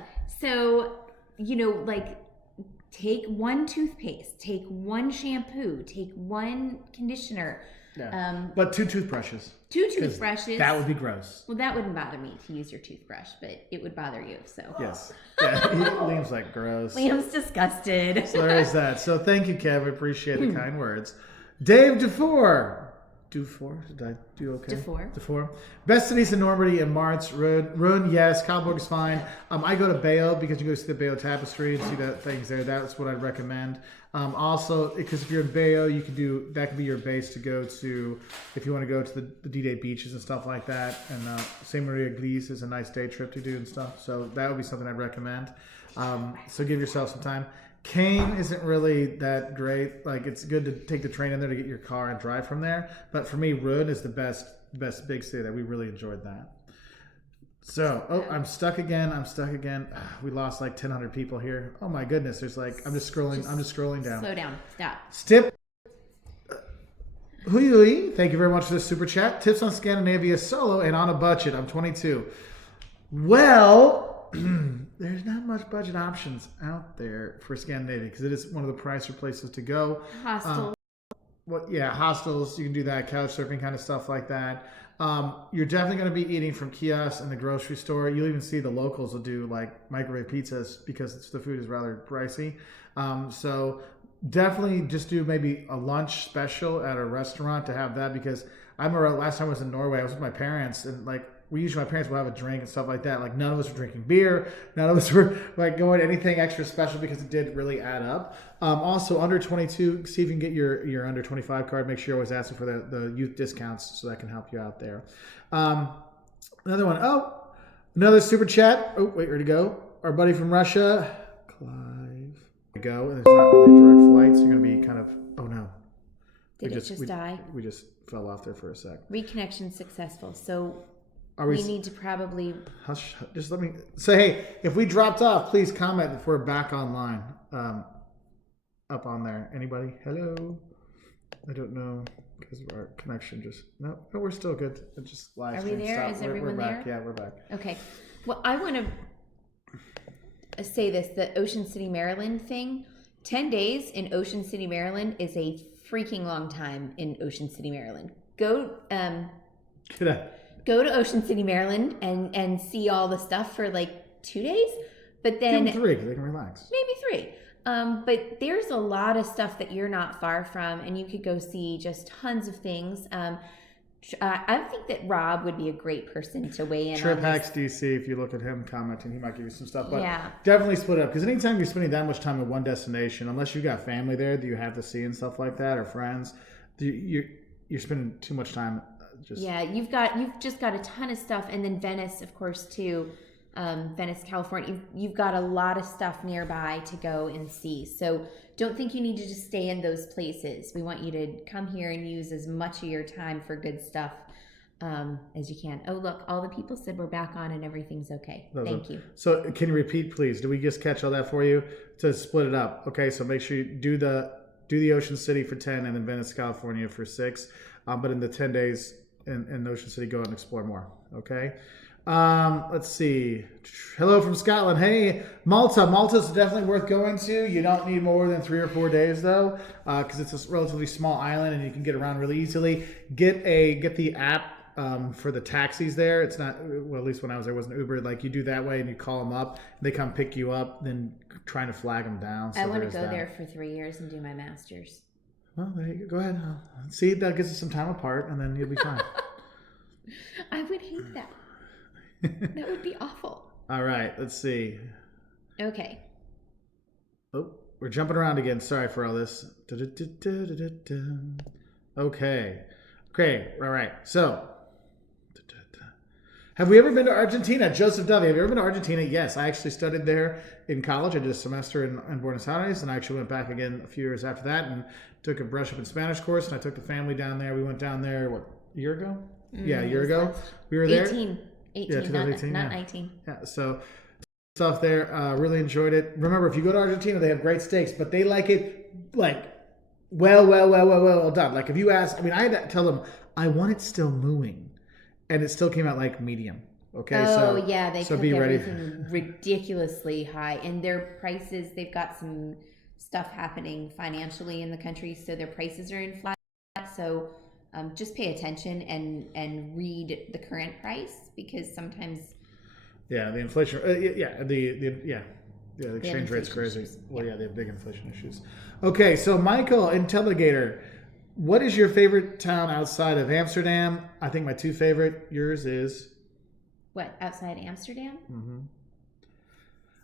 Take one toothpaste, take one shampoo, take one conditioner. Yeah. But 2 toothbrushes. 2 toothbrushes. That would be gross. Well, that wouldn't bother me to use your toothbrush, but it would bother you. So yes, yeah. Liam's like gross. Liam's disgusted. So there is that. So thank you, Kev. I appreciate the kind words. Dave DeFore. Dufour. Did I do okay? Dufour. Best cities in Normandy and March. Rhône, yes. Kalborg is fine. I go to Bayeux because you go see the Bayeux Tapestry and see the things there. That's what I'd recommend. Also, because if you're in Bayeux, you can do that. Could be your base to go to if you want to go to the D-Day beaches and stuff like that. And Saint Marie Église is a nice day trip to do and stuff. So that would be something I'd recommend. So give yourself some time. Caen isn't really that great. Like, it's good to take the train in there to get your car and drive from there. But for me, Rhône is the best big city that we really enjoyed that. So, I'm stuck again. We lost like 1,000 people here. Oh my goodness. There's like, I'm just scrolling down. Slow down. Stop. Stip. Hui, thank you very much for the super chat. Tips on Scandinavia solo and on a budget. I'm 22. Well, there's not much budget options out there for Scandinavia because it is one of the pricier places to go. Hostels. Hostels. You can do that, couch surfing kind of stuff like that. You're definitely going to be eating from kiosks in the grocery store. You'll even see the locals will do like microwave pizzas because the food is rather pricey. So definitely just do maybe a lunch special at a restaurant to have that, because I remember last time I was in Norway, I was with my parents, and like my parents would have a drink and stuff like that. Like, none of us were drinking beer. None of us were like going anything extra special because it did really add up. Also, under 22, see if you can get your under 25 card. Make sure you're always asking for the youth discounts, so that can help you out there. Another one. Oh, another super chat. Oh, wait, where'd it go? Our buddy from Russia, Clive. Go, and there's not really direct flights. You're going to be kind of, oh no. Did it just die? We just fell off there for a sec. Reconnection successful. So we need to probably... Hush, just let me say, hey, if we dropped off, please comment if we're back online. Up on there. Anybody? Hello? I don't know, because our connection just... No, we're still good. It just live stream. Are we there? Stop. Is everyone there? Yeah, we're back. Okay. Well, I want to say this. The Ocean City, Maryland thing. 10 days in Ocean City, Maryland is a freaking long time in Ocean City, Maryland. Go to Ocean City, Maryland and see all the stuff for like 2 days. But then... Give them 3, they can relax. Maybe 3. But there's a lot of stuff that you're not far from, and you could go see just tons of things. I think that Rob would be a great person to weigh in Trip on Hacks DC, if you look at him commenting, he might give you some stuff. But yeah, definitely split it up, because anytime you're spending that much time in one destination, unless you got family there that you have to see and stuff like that, or friends, you're spending too much time. You've just got a ton of stuff, and then Venice, of course, too. Venice, California. You've got a lot of stuff nearby to go and see. So don't think you need to just stay in those places. We want you to come here and use as much of your time for good stuff as you can. Oh, look, all the people said we're back on and everything's okay. Thank you. So can you repeat, please? Did we just catch all that for you to split it up? Okay, so make sure you do the Ocean City for 10 and then Venice, California for 6. But in the 10 days in Ocean City, go out and explore more. Okay. Let's see. Hello from Scotland. Hey, Malta. Malta's definitely worth going to. You don't need more than 3 or 4 days though, because it's a relatively small island and you can get around really easily. Get the app for the taxis there. It's not, well, at least when I was there, it wasn't Uber. Like, you do that way and you call them up, they come pick you up, then trying to flag them down. So I want to go there for 3 years and do my master's. Well, there you go. Go ahead. See, that gives us some time apart, and then you'll be fine. I would hate that. That would be awful. All right, let's see. Okay. Oh, we're jumping around again. Sorry for all this. Okay. All right. So, have we ever been to Argentina? Joseph Dovey, have you ever been to Argentina? Yes, I actually studied there in college. I did a semester in Buenos Aires, and I actually went back again a few years after that and took a brush up in Spanish course, and I took the family down there. We went down there, a year ago? Yeah, a year ago. We were there. 18, yeah, 2018, not 19. Yeah, so stuff there. Really enjoyed it. Remember, if you go to Argentina, they have great steaks, but they like it like well done. Like, if you ask, I mean, I had to tell them I want it still mooing, and it still came out like medium. Okay, they so cook be ready. Everything ridiculously high, and their prices. They've got some stuff happening financially in the country, so their prices are in flat. So just pay attention and read the current price, because sometimes the inflation the exchange rate's crazy. Issues. Well, they have big inflation issues. Okay, so Michael Intelligator, What is your favorite town outside of Amsterdam? I think my two favorite. Yours is What, outside Amsterdam?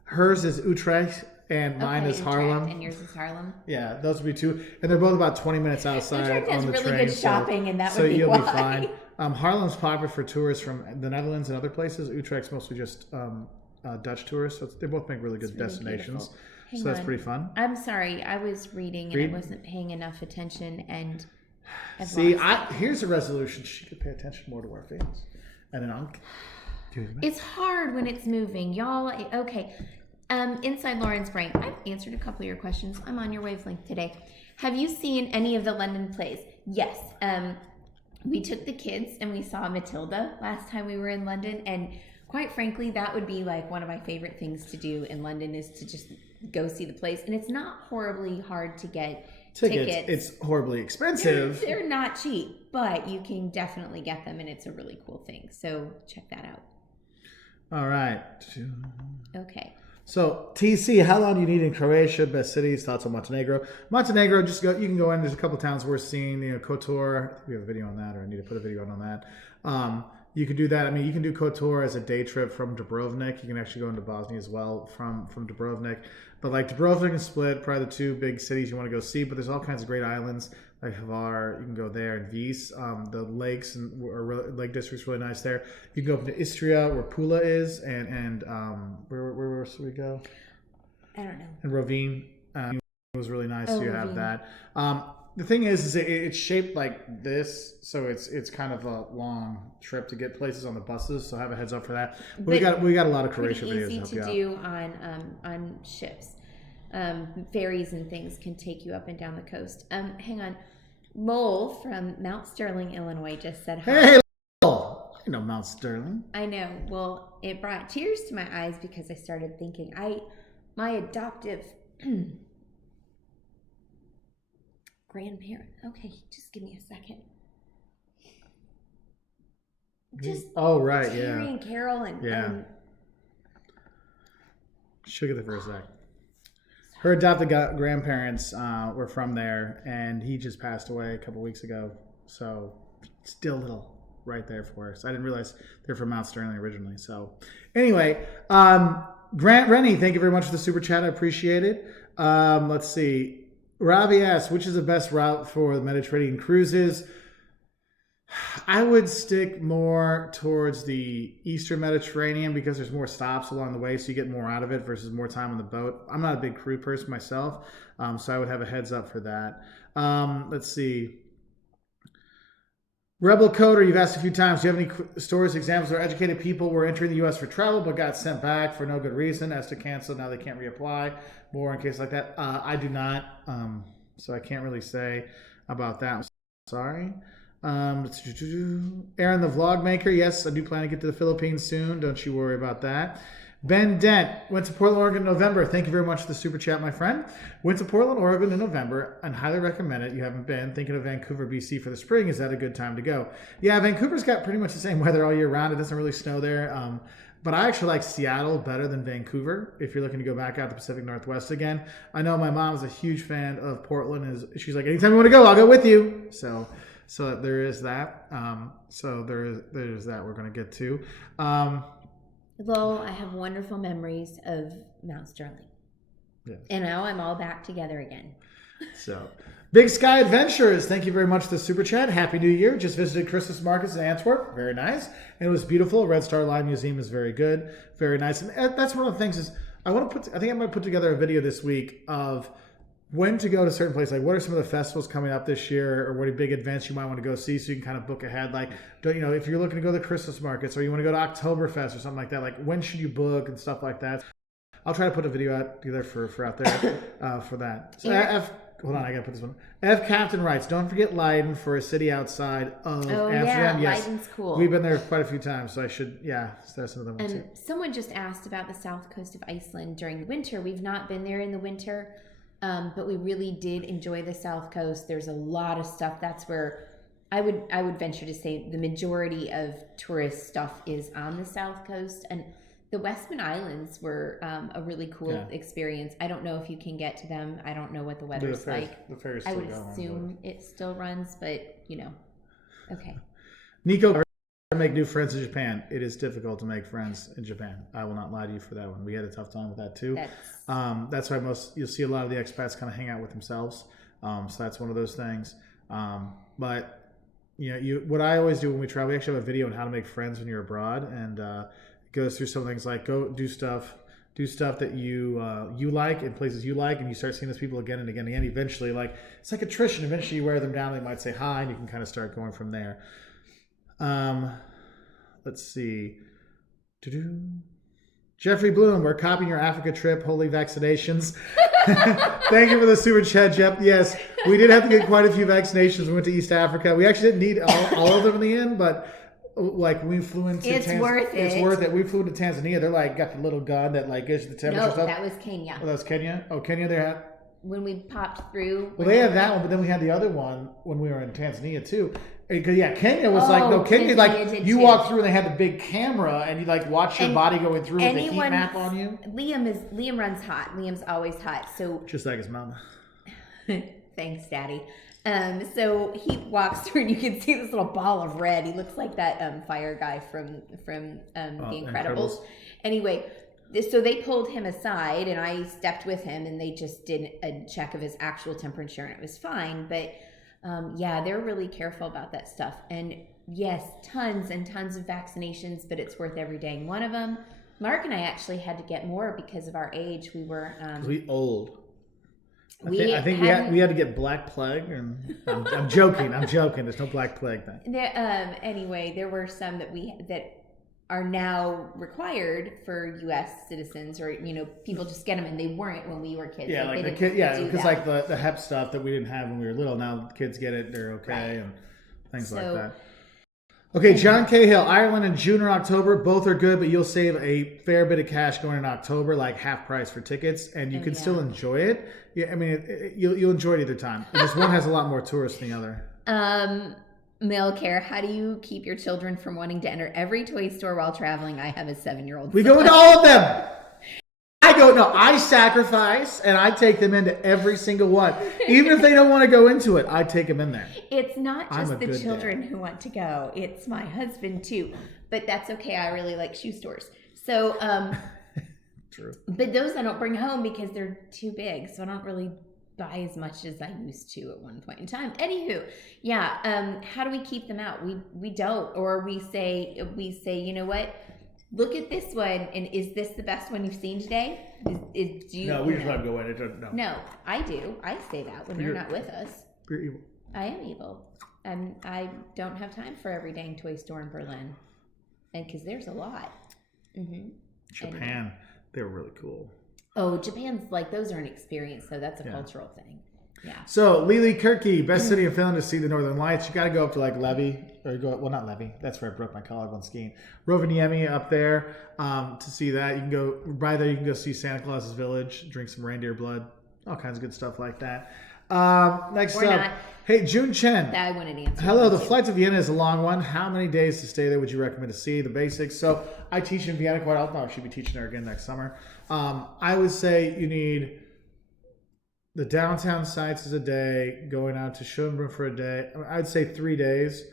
hers is Utrecht, and mine is Utrecht, Haarlem. and yours is Haarlem. Yeah, those would be two, and they're both about 20 minutes outside Utrecht has on the really train. good shopping, and that so would be you'll why. be fine. Haarlem's popular for tourists from the Netherlands and other places. Utrecht's mostly just Dutch tourists. So they both make really good Really destinations. Hang So that's on. pretty fun. I'm sorry, I was reading and Read? I wasn't paying enough attention, and See, here's a resolution. She could pay attention more to our things, and then I'll do it. It's hard when it's moving, y'all. Okay. Inside Lauren's brain, I've answered a couple of your questions. I'm on your wavelength today. Have you seen any of the London plays? Yes. We took the kids and we saw Matilda last time we were in London, and quite frankly, that would be like one of my favorite things to do in London is to just go see the plays. And it's not horribly hard to get tickets. It's horribly expensive. They're not cheap, but you can definitely get them, and it's a really cool thing. So check that out. All right. Okay. So TC, how long do you need in Croatia? Best cities, thoughts on Montenegro? Montenegro, just go. You can go in. There's a couple towns worth seeing. Kotor. I think we have a video on that, or I need to put a video on that. You can do that. I mean, you can do Kotor as a day trip from Dubrovnik. You can actually go into Bosnia as well from Dubrovnik. But like Dubrovnik and Split, probably the two big cities you want to go see. But there's all kinds of great islands like Hvar. You can go there, and Vis. The lakes or lake district's really nice there. You can go up to Istria where Pula is, and where else do we go? I don't know. And Rovine. It was really nice. You have Rovine. that. The thing is it's shaped like this, so it's kind of a long trip to get places on the buses. So have a heads up for that. But we got a lot of Croatia videos easy to help to you do on ships. Ferries and things can take you up and down the coast. Hang on. Mole from Mount Sterling, Illinois just said hi. Hey, I know Mount Sterling. I know. Well, it brought tears to my eyes because I started thinking my adoptive grandparent. Okay, just give me a second. Just right, Terry yeah. and Carol and She'll get there for a sec. Her adopted grandparents were from there, and he just passed away a couple weeks ago. So still a little right there for us. I didn't realize they're from Mount Sterling originally. So anyway, Grant Rennie, thank you very much for the super chat. I appreciate it. Let's see. Ravi asks, which is the best route for the Mediterranean cruises? I would stick more towards the Eastern Mediterranean because there's more stops along the way, so you get more out of it versus more time on the boat. I'm not a big cruise person myself, so I would have a heads up for that. Let's see. Rebel Coder, you've asked a few times, do you have any stories, examples where educated people were entering the U.S. for travel but got sent back for no good reason, as to cancel, now they can't reapply? More in cases like that. I do not, so I can't really say about that. I'm sorry. Aaron the Vlog Maker, yes, I do plan to get to the Philippines soon. Don't you worry about that. Ben Dent went to Portland, Oregon in November. Thank you very much for the super chat, my friend. Went to Portland, Oregon in November and highly recommend it. You haven't been. Thinking of Vancouver, BC for the spring. Is that a good time to go? Yeah, Vancouver's got pretty much the same weather all year round. It doesn't really snow there. But I actually like Seattle better than Vancouver if you're looking to go back out to the Pacific Northwest again. I know my mom's a huge fan of Portland. She's like, anytime you want to go, I'll go with you. So there is that. So there's that we're going to get to. Well, I have wonderful memories of Mount Sterling. Yes. And now I'm all back together again. So, Big Sky Adventures, thank you very much for the super chat. Happy New Year. Just visited Christmas markets in Antwerp. Very nice. And it was beautiful. Red Star Line Museum is very good. Very nice. And that's one of the things is I think I'm going to put together a video this week of when to go to certain places. Like what are some of the festivals coming up this year, or what are big events you might want to go see, so you can kind of book ahead. Like, if you're looking to go to the Christmas markets, or you want to go to Oktoberfest or something like that, like when should you book and stuff like that. I'll try to put a video out together for out there for that. So hold on, I gotta put this one. F Captain writes, don't forget Leiden for a city outside of Amsterdam. Yeah, yes, Leiden's cool. We've been there quite a few times, so I should that's another one too. Someone just asked about the south coast of Iceland during the winter. We've not been there in the winter. But we really did enjoy the South Coast. There's a lot of stuff. That's where I would venture to say the majority of tourist stuff is on the South Coast. And The Westman Islands were a really cool Yeah. experience. I don't know if you can get to them. I don't know what the weather's like. The ferry's I still would going. assume it still runs, but okay. Nico, make new friends in Japan. It is difficult to make friends in Japan. I will not lie to you for that one. We had a tough time with that too. That's why you'll see a lot of the expats kind of hang out with themselves. So that's one of those things. But what I always do when we travel, we actually have a video on how to make friends when you're abroad, and it goes through some things like go do stuff that you like in places you like, and you start seeing those people again and again and again. Eventually, like it's like attrition. Eventually, you wear them down. They might say hi, and you can kind of start going from there. Let's see. Jeffrey Bloom, we're copying your Africa trip. Holy vaccinations. Thank you for the super chat, Jeff. Yes, we did have to get quite a few vaccinations. We went to East Africa. We actually didn't need all of them in the end, but like we flew into worth it. It's worth it. We flew into Tanzania. They're like got the little gun that like gives you the temperature No, stuff. that was Kenya. Oh, that was Kenya? Oh, Kenya they had. When we popped through. Well, they had that one, but then we had the other one when we were in Tanzania too. Because Kenya was Kenya like you walk through and they had the big camera and you like watch your body going through with the heat map on you. Liam runs hot. Liam's always hot. So just like his mom. Thanks, Daddy. So he walks through and you can see this little ball of red. He looks like that fire guy from The Incredibles. Anyway, so they pulled him aside and I stepped with him and they just did a check of his actual temperature and it was fine. But they're really careful about that stuff. And yes, tons and tons of vaccinations, but it's worth every dang one of them. Mark and I actually had to get more because of our age. We were we old. I think we had to get Black Plague, and I'm joking. There's no Black Plague thing. Anyway, there were some that are now required for U.S. citizens, or people just get them, and they weren't when we were kids. Yeah, like the kid. Yeah, because like the Hep stuff that we didn't have when we were little. Now the kids get it; they're okay, right. And things like that. Okay, John Cahill, Ireland in June or October, both are good, but you'll save a fair bit of cash going in October, like half price for tickets, and you can still enjoy it. Yeah, I mean, you'll enjoy it either time. This one has a lot more tourists than the other. Mail care. How do you keep your children from wanting to enter every toy store while traveling? I have a 7-year-old. We go into all of them. I sacrifice and I take them into every single one. Even if they don't want to go into it, I take them in there. It's not just the children who want to go. It's my husband too. But that's okay. I really like shoe stores. So, true. But those I don't bring home because they're too big. So I don't really buy as much as I used to at one point in time. Anywho, how do we keep them out? We don't. Or we say, you know what? Look at this one, and is this the best one you've seen today? We just let them go in. No, I do. I say that when you're not with us. You're evil. I am evil. And I don't have time for every dang toy store in Berlin. And because there's a lot. Mm-hmm. Japan, they were really cool. Oh, Japan's like, those are an experience, so that's a cultural thing. Yeah. So, Lili Kirky, best city in Finland to see the Northern Lights. You got to go up to like Levi, not Levi. That's where I broke my collarbone when skiing. Rovaniemi up there to see that. You can go by there. You can go see Santa Claus's village, drink some reindeer blood, all kinds of good stuff like that. Next or up, not. Hey June Chen. I wanted to answer. Hello, the flight to Vienna is a long one. How many days to stay there would you recommend to see? The basics. So I teach in Vienna quite often. I should be teaching there again next summer. I would say you need the downtown sites is a day, going out to Schönbrunn for a day. I'd say 3 days.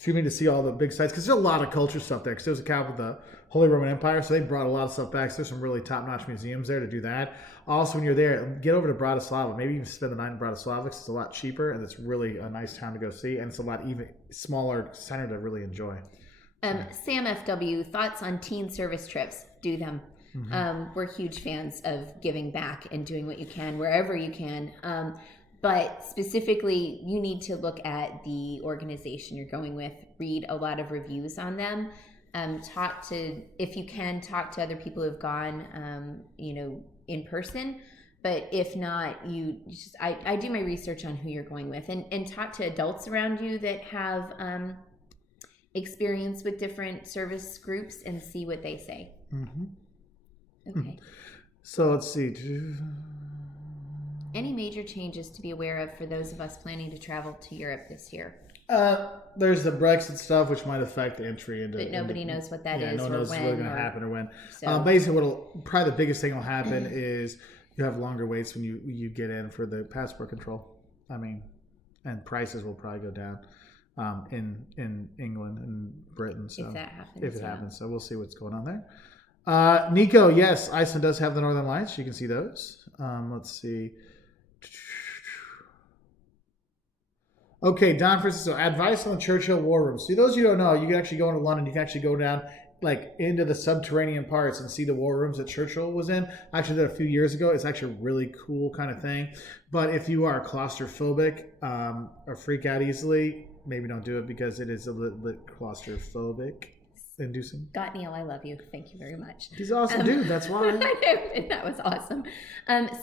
To see all the big sites, because there's a lot of culture stuff there. Because there's a capital of the Holy Roman Empire, so they brought a lot of stuff back. So there's some really top-notch museums there to do that. Also, when you're there, get over to Bratislava. Maybe even spend the night in Bratislava because it's a lot cheaper and it's really a nice town to go see, and it's a lot even smaller center to really enjoy. Sam FW, thoughts on teen service trips? Do them. Mm-hmm. We're huge fans of giving back and doing what you can wherever you can. But specifically, you need to look at the organization you're going with, read a lot of reviews on them, if you can, talk to other people who've gone, in person. But if not, I do my research on who you're going with and talk to adults around you that have experience with different service groups and see what they say. Mm-hmm. Okay. So let's see. Any major changes to be aware of for those of us planning to travel to Europe this year? There's the Brexit stuff, which might affect entry into. But nobody knows what that is. No one knows what's going to happen or when. So. Basically, probably the biggest thing will happen is you have longer waits when you get in for the passport control. I mean, and prices will probably go down in England and Britain. So if that happens, if it happens, so we'll see what's going on there. Nico, yes, Iceland does have the Northern Lights. You can see those. Let's see. Okay, Don Francisco, advice on the Churchill War Room. See, those of you who don't know, you can actually go into London. You can actually go down like into the subterranean parts and see the war rooms that Churchill was in. I actually did a few years ago. It's actually a really cool kind of thing. But if you are claustrophobic or freak out easily, maybe don't do it because it is a little bit claustrophobic inducing. Scott Neal, I love you. Thank you very much. He's an awesome dude. That's why. I know. That was awesome.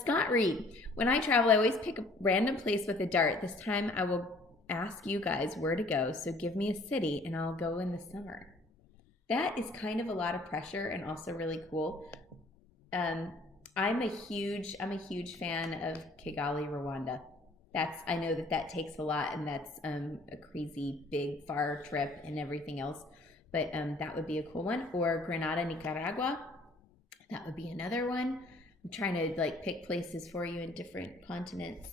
Scott Reed, when I travel, I always pick a random place with a dart. This time I will ask you guys where to go. So give me a city and I'll go in the summer. That is kind of a lot of pressure and also really cool. I'm a huge fan of Kigali, Rwanda. I know that takes a lot and that's a crazy big far trip and everything else. But that would be a cool one. Or Grenada, Nicaragua. That would be another one. I'm trying to pick places for you in different continents.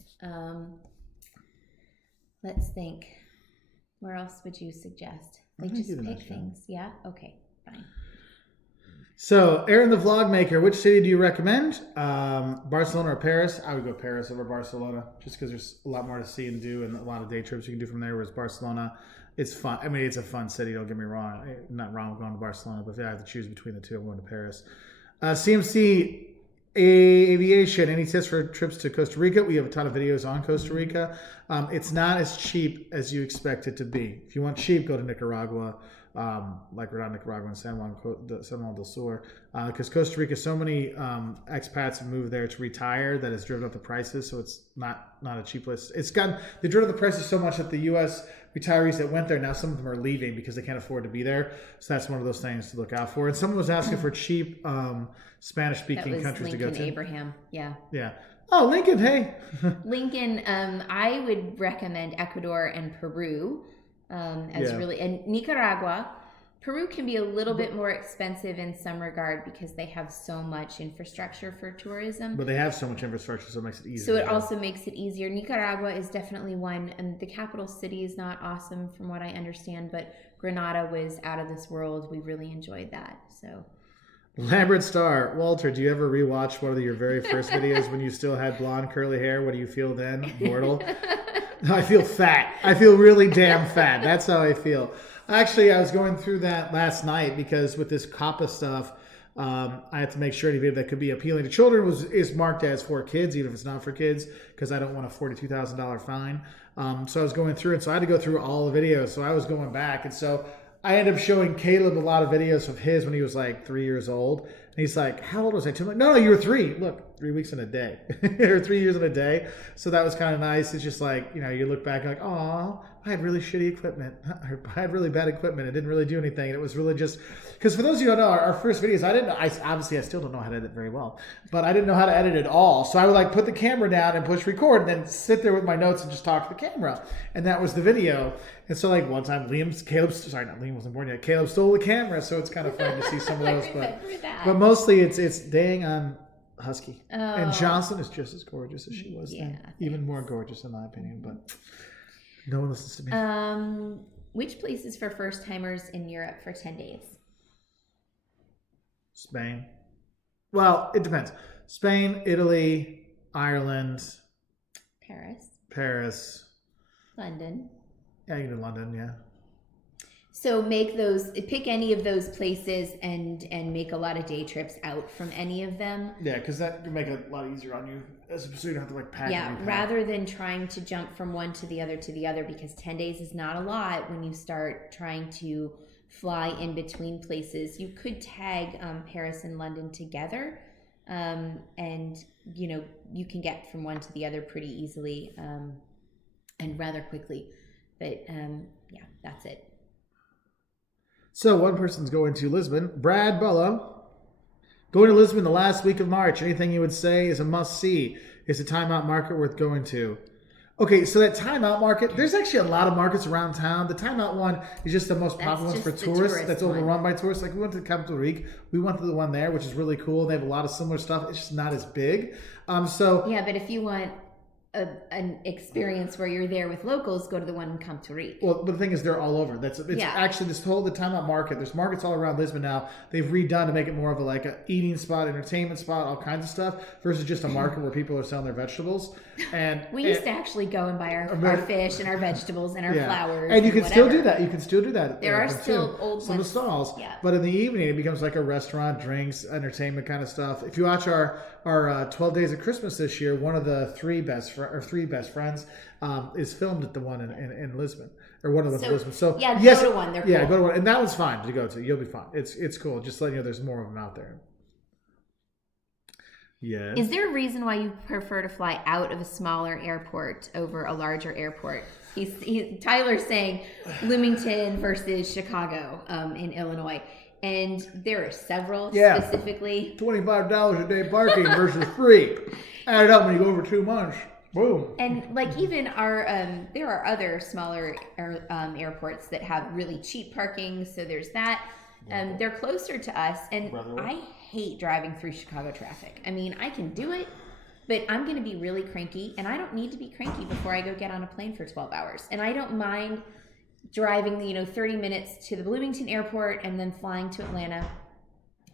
Let's think. Where else would you suggest? Just pick things. Yeah? Okay, fine. So, Aaron the Vlogmaker, which city do you recommend? Barcelona or Paris? I would go Paris over Barcelona just because there's a lot more to see and do and a lot of day trips you can do from there, whereas Barcelona, it's fun. I mean, it's a fun city, don't get me wrong. I'm not wrong with going to Barcelona, but if I have to choose between the two, I'm going to Paris. CMC Aviation, any tips for trips to Costa Rica? We have a ton of videos on Costa Rica. It's not as cheap as you expect it to be. If you want cheap, go to Nicaragua, like we're not Nicaragua and San Juan del Sur, because Costa Rica, so many expats have moved there to retire that has driven up the prices. So it's not a cheap place. They driven up the prices so much that the U.S. retirees that went there, now some of them are leaving because they can't afford to be there. So that's one of those things to look out for. And someone was asking for cheap Spanish-speaking countries Lincoln, to go to. Abraham, yeah. Yeah. Oh, Lincoln, hey. Lincoln, I would recommend Ecuador and Peru and Nicaragua. Peru can be a little bit more expensive in some regard because they have so much infrastructure for tourism. But they have so much infrastructure, so it makes it easier. So it also makes it easier. Nicaragua is definitely one, and the capital city is not awesome from what I understand, but Granada was out of this world. We really enjoyed that. So. Lambert Star, Walter, do you ever rewatch one of your very first videos when you still had blonde curly hair? What do you feel then? Mortal? I feel fat. I feel really damn fat. That's how I feel. Actually, I was going through that last night because with this COPPA stuff, I had to make sure any video that could be appealing to children is marked as for kids, even if it's not for kids, because I don't want a $42,000 fine. So I was going through it. So I had to go through all the videos. So I was going back. And so I ended up showing Caleb a lot of videos of his when he was like 3 years old. And he's like, how old was I? I'm like, no, you were 3. Look, 3 weeks in a day. Or 3 years in a day. So that was kind of nice. It's just like, you look back and like, oh, I had really shitty equipment. I had really bad equipment. It didn't really do anything. It was really just, because for those of you who don't know, our first videos, I still don't know how to edit very well, but I didn't know how to edit at all. So I would put the camera down and push record and then sit there with my notes and just talk to the camera. And that was the video. And so one time Liam wasn't born yet. Caleb stole the camera. So it's kind of fun to see some of those, but mostly it's dang on Husky. Oh. And Jocelyn is just as gorgeous as she was then. Even more gorgeous in my opinion, but no one listens to me. Which places for first timers in Europe for 10 days? Spain. Well, it depends. Spain, Italy, Ireland, Paris, London. Yeah, you can do London, yeah. So pick any of those places and make a lot of day trips out from any of them. Yeah, because that can make it a lot easier on you, so you don't have to pack. Yeah, rather than trying to jump from one to the other, because 10 days is not a lot when you start trying to fly in between places. You could tag Paris and London together, and you can get from one to the other pretty easily and rather quickly. But yeah, that's it. So one person's going to Lisbon. Brad Bulla. Going to Lisbon the last week of March. Anything you would say is a must-see? Is a timeout market worth going to? Okay, so that timeout market, there's actually a lot of markets around town. The timeout one is just the most popular one for tourists. That's overrun by tourists. Like we went to the capital Riga, we went to the one there, which is really cool. They have a lot of similar stuff. It's just not as big. Yeah, but if you want an experience where you're there with locals, go to the one in Camp-Torique. Well, but the thing is, they're all over. Actually the timeout market. There's markets all around Lisbon now. They've redone to make it more of a eating spot, entertainment spot, all kinds of stuff, versus just a market where people are selling their vegetables. And we used to actually go and buy our fish and our vegetables and our flowers. And you can still do that. You can still do that. There are still old some stalls. Yeah. But in the evening, it becomes like a restaurant, drinks, entertainment kind of stuff. If you watch our 12 Days of Christmas this year, one of the three best friends is filmed at the one in Lisbon, or one of them in Lisbon. So go to one. They're cool. Go to one, and that one's fine to go to. You'll be fine. It's cool. Just letting you know, there's more of them out there. Yeah. Is there a reason why you prefer to fly out of a smaller airport over a larger airport? Tyler's saying Bloomington versus Chicago in Illinois. And there are several specifically. $25 a day parking versus free. Add it up when you go over 2 months. Boom. And even our, there are other smaller airports that have really cheap parking. So there's that. They're closer to us. And I hate driving through Chicago traffic. I mean, I can do it, but I'm going to be really cranky. And I don't need to be cranky before I go get on a plane for 12 hours. And I don't mind driving 30 minutes to the Bloomington airport and then flying to Atlanta.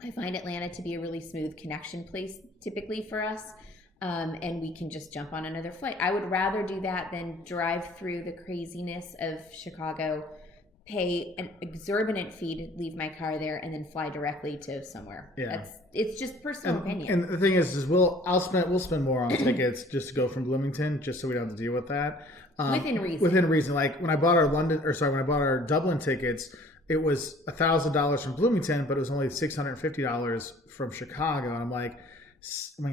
I find Atlanta to be a really smooth connection place typically for us, and we can just jump on another flight. I would rather do that than drive through the craziness of Chicago, pay an exorbitant fee to leave my car there, and then fly directly to somewhere. It's just personal opinion. And the thing is we'll spend more on tickets just to go from Bloomington, just so we don't have to deal with that. Within reason. Like when I bought our Dublin tickets, it was $1,000 from Bloomington, but it was only $650 from Chicago. And I'm like,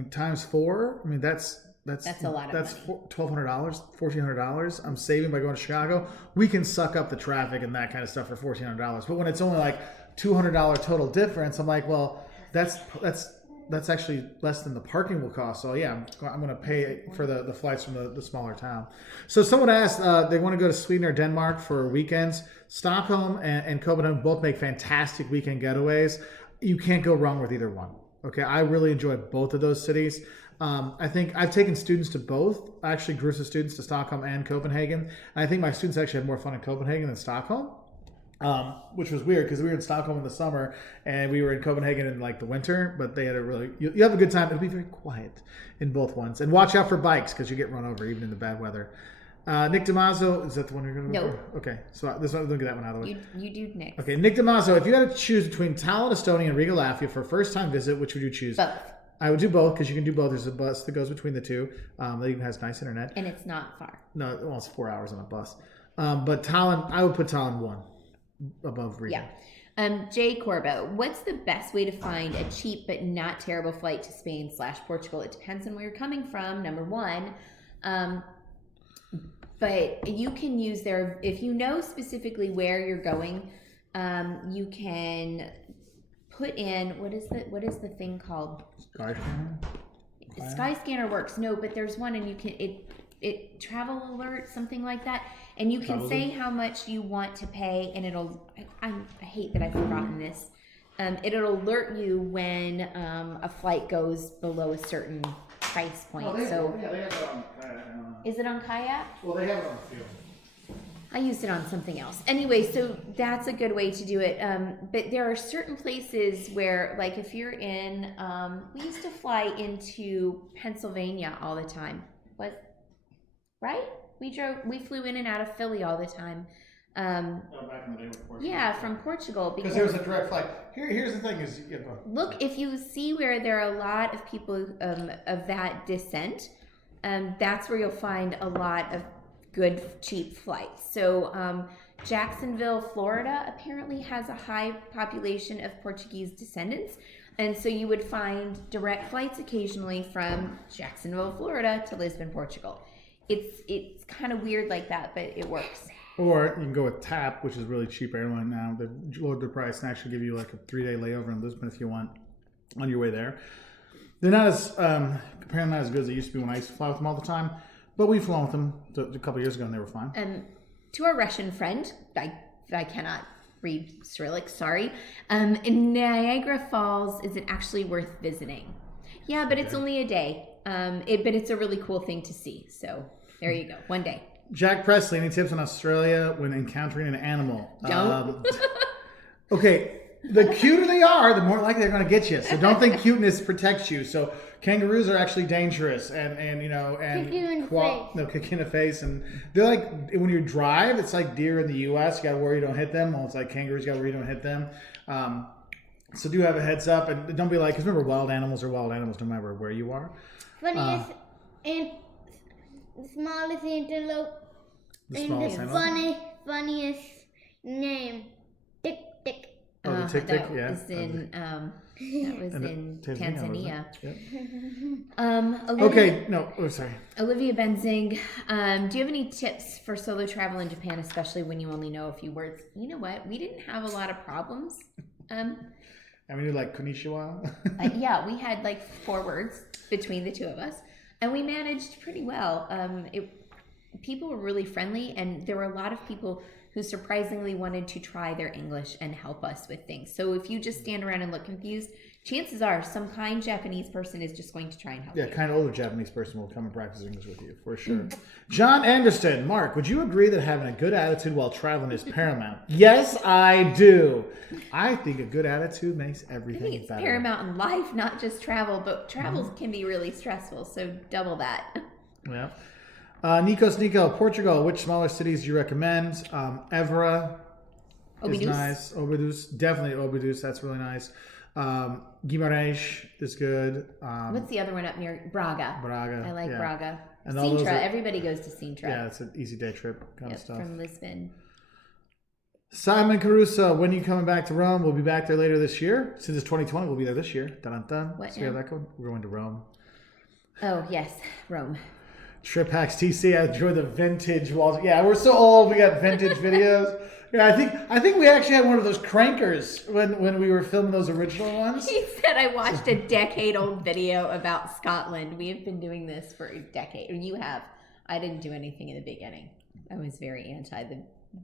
times 4. I mean, that's a lot of that's money. $1,200, $1,400. I'm saving by going to Chicago. We can suck up the traffic and that kind of stuff for $1,400. But when it's only like $200 total difference, I'm like, well, that's actually less than the parking will cost. So yeah, I'm going to pay for the flights from the smaller town. So someone asked, they want to go to Sweden or Denmark for weekends. Stockholm and Copenhagen both make fantastic weekend getaways. You can't go wrong with either one. Okay, I really enjoy both of those cities. I think I've taken students to both, actually groups of students to Stockholm and Copenhagen. And I think my students actually had more fun in Copenhagen than Stockholm. Which was weird because we were in Stockholm in the summer and we were in Copenhagen in the winter, but they had you have a good time. It'll be very quiet in both ones. And watch out for bikes because you get run over even in the bad weather. Nick DiMazo, is that the one you're going to go for? Okay, so this one, look at that one out of the way. You do Nick. Okay, Nick DiMazo, if you had to choose between Tallinn, Estonia, and Riga, Latvia for a first-time visit, which would you choose? Both. I would do both because you can do both. There's a bus that goes between the two that even has nice internet. And it's not far. No, well, it's 4 hours on a bus. But Tallinn, I would put Tallinn 1. Above Riga. Yeah. Jay Corbo, what's the best way to find a cheap but not terrible flight to Spain/Portugal? It depends on where you're coming from, number one. But you can use if you know specifically where you're going, you can put in, what is the thing called? Skyscanner works. No, but there's one and you can, it travel alert, something like that. And you can say how much you want to pay, and I hate that I've forgotten this. It'll alert you when a flight goes below a certain price point. They have it on Kayak. Is it on Kayak? Well, they have it on Field. I used it on something else. Anyway, so that's a good way to do it. But there are certain places where, like if you're in, we used to fly into Pennsylvania all the time. Right? We flew in and out of Philly all the time. Back in the day with Portugal. Yeah, from Portugal. Because there was a direct flight. Here's the thing is... Yeah, look, if you see where there are a lot of people of that descent, that's where you'll find a lot of good, cheap flights. So Jacksonville, Florida apparently has a high population of Portuguese descendants. And so you would find direct flights occasionally from Jacksonville, Florida to Lisbon, Portugal. It's kind of weird like that, but it works. Or you can go with TAP, which is a really cheap airline now. They lowered their price and actually give you like a 3-day layover in Lisbon if you want on your way there. They're not as apparently not as good as they used to be when I used to fly with them all the time. But we've flown with them a couple years ago and they were fine. To our Russian friend, I cannot read Cyrillic, sorry. In Niagara Falls, is it actually worth visiting? Yeah, but it's only a day. But it's a really cool thing to see. So there you go. One day. Jack Presley, any tips on Australia when encountering an animal? Don't. Okay. The cuter they are, the more likely they're going to get you. So don't think cuteness protects you. So kangaroos are actually dangerous, and kick you in the face. No, kick you in the face, and they're like when you drive, it's like deer in the U.S. You got to worry you don't hit them. Well, it's like kangaroos, you got to worry you don't hit them. So do have a heads up, and don't be like, because remember, wild animals are wild animals no matter where you are. Funniest and the smallest antelope. Funniest name. Tick tick. Oh, the tick tick, yeah. Was in, that was in Tanzania. Yep. Okay, no, sorry. Olivia Benzing, do you have any tips for solo travel in Japan, especially when you only know a few words? You know what? We didn't have a lot of problems. I mean, you're like konnichiwa. Yeah, we had like 4 words between the two of us, and we managed pretty well. People were really friendly, and there were a lot of people who surprisingly wanted to try their English and help us with things. So if you just stand around and look confused, chances are some kind Japanese person is just going to try and help you. Yeah, kind of older Japanese person will come and practice English with you, for sure. John Anderson, Mark, would you agree that having a good attitude while traveling is paramount? Yes, I do. I think a good attitude makes everything I think it's better. paramount in life, not just travel, but travel can be really stressful, so double that. Yeah. Nico, Portugal, which smaller cities do you recommend? Évora is nice. Óbidos, definitely Óbidos, that's really nice. Guimarães is good. What's the other one up near? Braga. I like Braga. And Sintra, everybody goes to Sintra. Yeah, it's an easy day trip kind of stuff. From Lisbon. Simon Caruso, when are you coming back to Rome? We'll be back there later this year. Since it's 2020, we'll be there this year. Dun-dun-dun. What See how that goes? We're going to Rome. Oh, yes, Rome. Trip Hacks TC, I enjoy the vintage walls. Yeah, we're so old. We got vintage videos. Yeah, I think we actually had one of those crankers when we were filming those original ones. He said I watched a decade-old video about Scotland. We have been doing this for a decade. You have. I didn't do anything in the beginning. I was very anti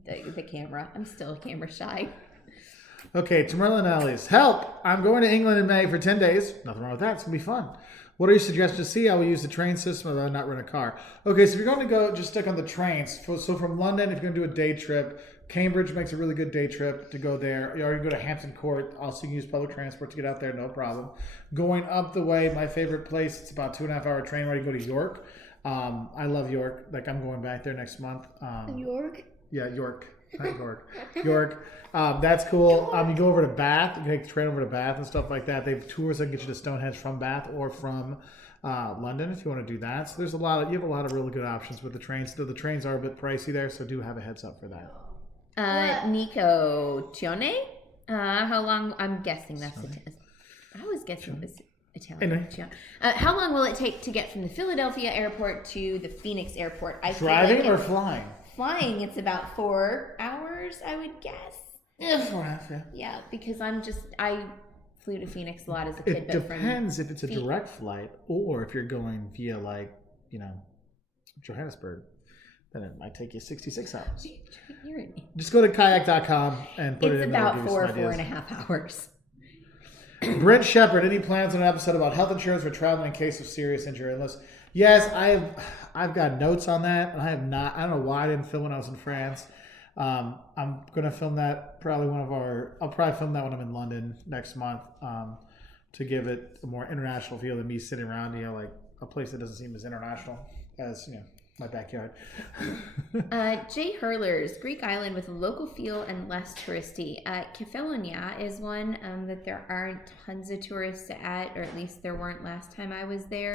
the camera. I'm still camera shy. Okay, Tamerlan Ellis. Help! I'm going to England in May for 10 days. Nothing wrong with that. It's going to be fun. What are your suggestions to see? I will use the train system or not rent a car. Okay, so if you're going to go, just stick on the trains. So from London, if you're going to do a day trip, Cambridge makes a really good day trip to go there. You already go to Hampton Court. Also, you can use public transport to get out there, no problem. Going up the way, my favorite place, it's about 2.5 hour train ride. You go to York. I love York. Like, I'm going back there next month. York? Yeah, York. Not York. York. That's cool. You go over to Bath. You can take the train over to Bath and stuff like that. They have tours that can get you to Stonehenge from Bath or from London if you want to do that. So there's you have a lot of really good options with the trains. Though the trains are a bit pricey there, so do have a heads up for that. Nico Tione. How long? I'm guessing that's I was guessing it was Italian. How long will it take to get from the Philadelphia airport to the Phoenix airport? Driving or flying? Flying, it's about 4 hours, I would guess. Yeah, 4 hours, yeah. Yeah, because I flew to Phoenix a lot as a kid. It depends if it's a direct flight or if you're going via Johannesburg. Then it might take you 66 hours. Just go to kayak.com and put it in there. It's about 4.5 hours. Brent Shepard, any plans on an episode about health insurance for traveling in case of serious injury or illness? Yes, I've got notes on that. I have not. I don't know why I didn't film when I was in France. I'm gonna film that I'll probably film that when I'm in London next month to give it a more international feel than me sitting around like a place that doesn't seem as international as my backyard. Jay Hurlers, Greek island with a local feel and less touristy. Kefalonia is one that there aren't tons of tourists at, or at least there weren't last time I was there.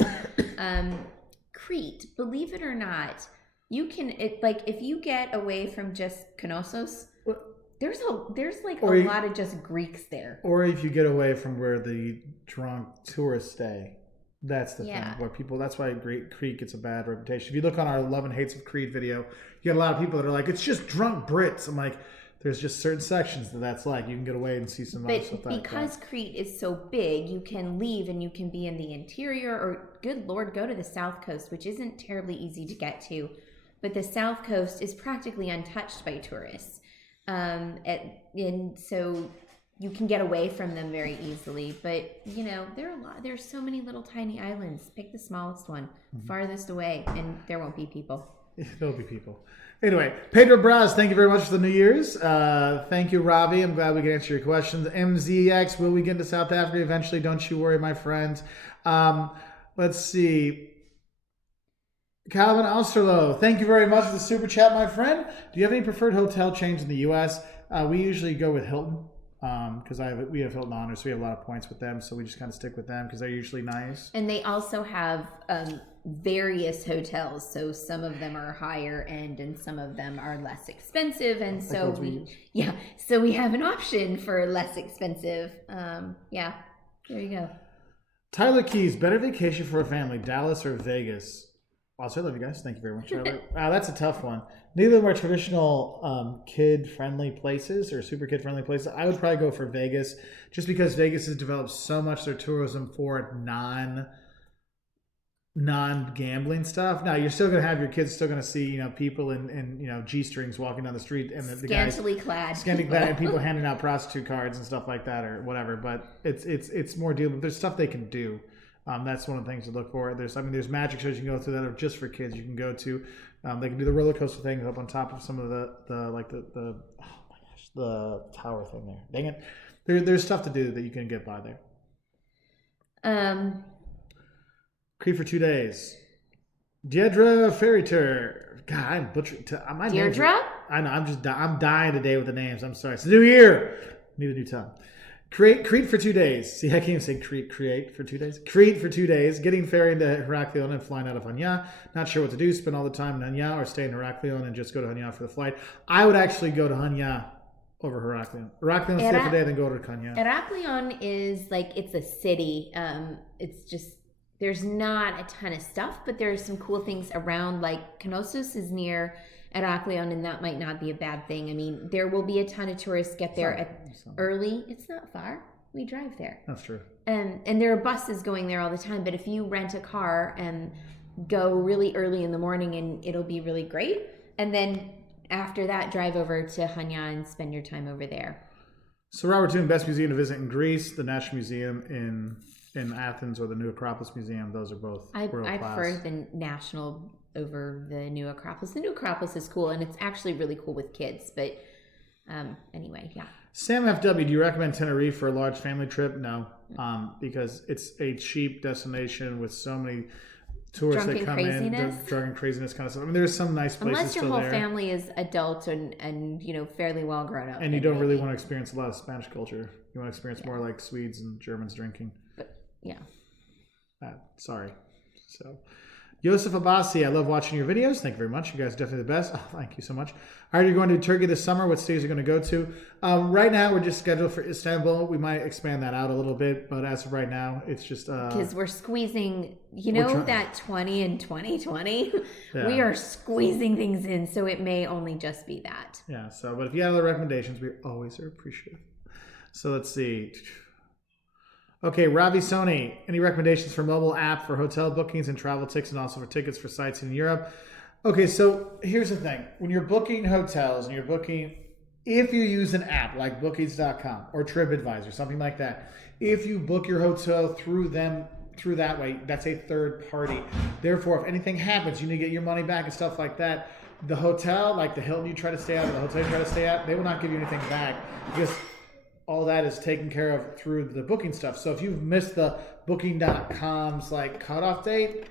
Crete, believe it or not, you can if you get away from just Knossos, there's a lot of just Greeks there. Or if you get away from where the drunk tourists stay. That's the thing. That's why Crete gets a bad reputation. If you look on our Love and Hates of Crete video, you get a lot of people that are like, it's just drunk Brits. I'm like, there's just certain sections that's like you can get away and see some other stuff But because Crete is so big, you can leave and you can be in the interior, or good Lord, go to the south coast, which isn't terribly easy to get to. But the south coast is practically untouched by tourists. And so you can get away from them very easily. But, you know, there's so many little tiny islands. Pick the smallest one, farthest away, and there won't be people. There'll be people. Anyway, Pedro Braz, thank you very much for the New Year's. Thank you, Ravi. I'm glad we could answer your questions. MZX, will we get into South Africa eventually? Don't you worry, my friend. Let's see. Calvin Osterloh, thank you very much for the super chat, my friend. Do you have any preferred hotel chains in the U.S.? We usually go with Hilton because we have Hilton Honors, so we have a lot of points with them. So we just kind of stick with them because they're usually nice. And they also have various hotels, so some of them are higher end and some of them are less expensive. And so we have an option for less expensive. There you go. Tyler Keys, better vacation for a family, Dallas or Vegas? Also, I love you guys. Thank you very much. Wow, that's a tough one. Neither of them are traditional kid-friendly places or super kid-friendly places. I would probably go for Vegas just because Vegas has developed so much their tourism for non-gambling stuff. Now, you're still going to have your kids still going to see, people in G-strings walking down the street and the guys scantily clad and people handing out prostitute cards and stuff like that or whatever. But it's more deal. But there's stuff they can do. That's one of the things to look for. There's magic shows you can go through that are just for kids. You can go to. They can do the roller coaster thing up on top of some of the tower thing there. Dang it! There's stuff to do that you can get by there. Crete for 2 days. Deirdre Ferriter. God, I'm butchering. Deirdre? I know. I'm dying today with the names. I'm sorry. It's a new year. Need a new tongue. Crete for 2 days. See, I can't even say create for 2 days. Crete for 2 days. Getting ferry into Heraklion and flying out of Hanya. Not sure what to do. Spend all the time in Hanya or stay in Heraklion and just go to Hanya for the flight. I would actually go to Hanya over Heraklion. Heraklion stay for the day, then go to Hanya. Heraklion is it's a city. It's just there's not a ton of stuff, but there's some cool things around. Like Knossos is near Heraklion, and that might not be a bad thing. I mean, there will be a ton of tourists get there early. It's not far. We drive there. That's true. And there are buses going there all the time. But if you rent a car and go really early in the morning, and it'll be really great. And then after that, drive over to Hanya and spend your time over there. So Robert Toon, best museum to visit in Greece, the National Museum in Athens, or the New Acropolis Museum. Those are both world class. I prefer the National over the New Acropolis. The New Acropolis is cool, and it's actually really cool with kids. But anyway, yeah. Sam FW, do you recommend Tenerife for a large family trip? No, because it's a cheap destination with so many tourists that come in, drunken craziness kind of stuff. I mean, there's some nice places unless your still whole family is adult and fairly well grown up, and you don't really want to experience a lot of Spanish culture. You want to experience more like Swedes and Germans drinking. But yeah. Sorry. So. Yosef Abbasi, I love watching your videos. Thank you very much. You guys are definitely the best. Oh, thank you so much. All right, you're going to Turkey this summer. What cities are you going to go to? Right now, we're just scheduled for Istanbul. We might expand that out a little bit, but as of right now, it's just... Because we're squeezing, that 20 in 2020? Yeah. We are squeezing things in, so it may only just be that. Yeah, but if you have other recommendations, we always are appreciative. So let's see... Okay, Ravi Sony, any recommendations for mobile app for hotel bookings and travel tickets and also for tickets for sightseeing in Europe? Okay, so here's the thing. When you're booking hotels and if you use an app like bookings.com or TripAdvisor, something like that, if you book your hotel through that way, that's a third party. Therefore, if anything happens, you need to get your money back and stuff like that. The hotel, like the Hilton you try to stay at or the hotel you try to stay at, they will not give you anything back because all that is taken care of through the booking stuff. So if you've missed the booking.com's cutoff date,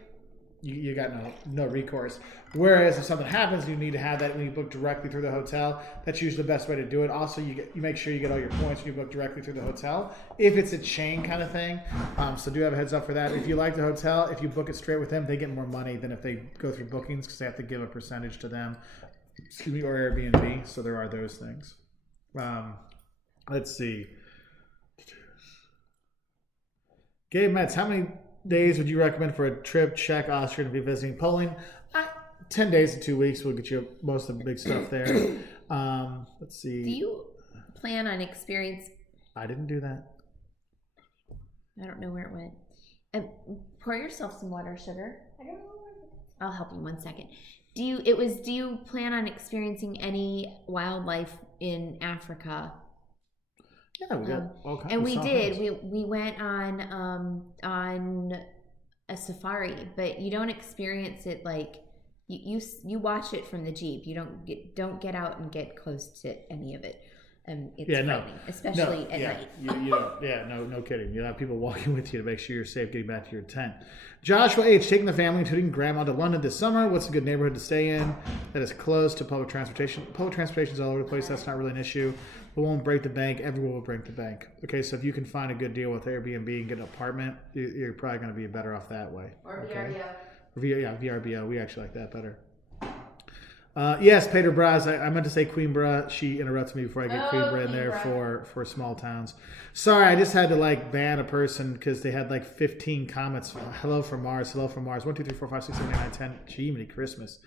you got no recourse. Whereas if something happens, you need to have that when you book directly through the hotel. That's usually the best way to do it. Also, you make sure you get all your points when you book directly through the hotel. If it's a chain kind of thing, so do have a heads up for that. If you like the hotel, if you book it straight with them, they get more money than if they go through bookings because they have to give a percentage to them, or Airbnb. So there are those things. Let's see. Gabe Metz, how many days would you recommend for a trip? Czech, Austria, to be visiting Poland? 10 days to 2 weeks will get you most of the big stuff there. Let's see. Do you plan on I didn't do that. I don't know where it went. Pour yourself some water, sugar. I don't know where I'll help you 1 second. Do you plan on experiencing any wildlife in Africa? Yeah, we got all kinds. And of we soft did. things. We went on a safari, but you don't experience it like you watch it from the Jeep. You don't get out and get close to any of it. It's frightening, especially at night. You don't. Yeah, no kidding. You'll have people walking with you to make sure you're safe getting back to your tent. Joshua H. taking the family, including grandma, to London this summer. What's a good neighborhood to stay in that is close to public transportation? Public transportation's all over the place. That's not really an issue. But won't break the bank. Everyone will break the bank. Okay, so if you can find a good deal with Airbnb and get an apartment, you're probably going to be better off that way. Or okay? VRBO. VRBO. We actually like that better. Yes, Peter Braz. I meant to say Queenborough. She interrupts me before I get Queenborough in there for small towns. Sorry, I just had to ban a person because they had 15 comments. Hello from Mars. Hello from Mars. 1, 2, 3, 4, 5, 6, 7, 8, 9, 10. Jiminy Christmas.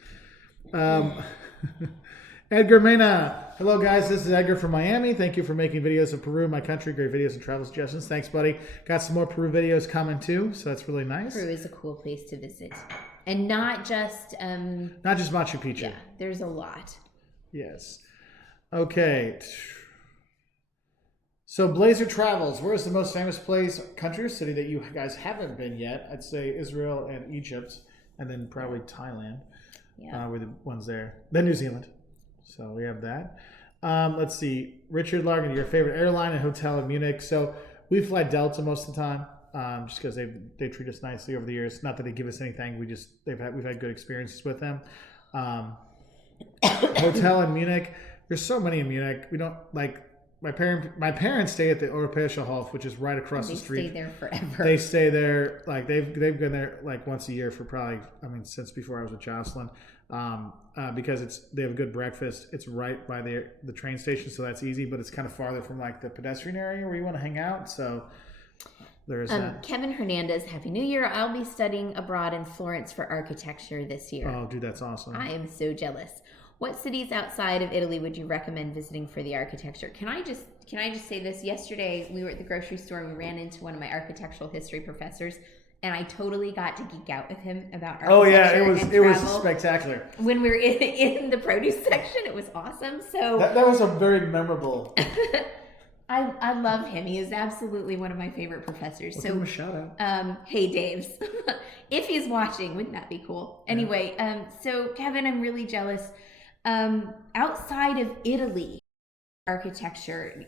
Edgar Mena. Hello, guys. This is Edgar from Miami. Thank you for making videos of Peru, my country. Great videos and travel suggestions. Thanks, buddy. Got some more Peru videos coming too, so that's really nice. Peru is a cool place to visit, and not just Machu Picchu. Yeah, there's a lot. Yes. Okay. So Blazer Travels. Where is the most famous place, country, or city that you guys haven't been yet? I'd say Israel and Egypt, and then probably Thailand. Yeah. Were the ones there. Then New Zealand. So we have that. Let's see. Richard Largan, your favorite airline and hotel in Munich. So we fly Delta most of the time, just because they treat us nicely over the years. Not that they give us anything. We've had good experiences with them. Hotel in Munich. There's so many in Munich. We don't my parents stay at the Europäische Hof, which is right across the street. They stay there forever. They stay there they've been there once a year for probably since before I was with Jocelyn. Because they have a good breakfast. It's right by the train station, so that's easy. But it's kind of farther from the pedestrian area where you want to hang out. So there's that. Kevin Hernandez, Happy New Year! I'll be studying abroad in Florence for architecture this year. Oh, dude, that's awesome! I am so jealous. What cities outside of Italy would you recommend visiting for the architecture? Can I just say this? Yesterday, we were at the grocery store and we ran into one of my architectural history professors, and I totally got to geek out with him about architecture. Oh yeah, it was spectacular. When we were in the produce section, it was awesome. So that was a very memorable. I love him. He is absolutely one of my favorite professors. Give him a shout out. Hey Daves, if he's watching, wouldn't that be cool? Anyway, so Kevin, I'm really jealous. Outside of Italy, architecture,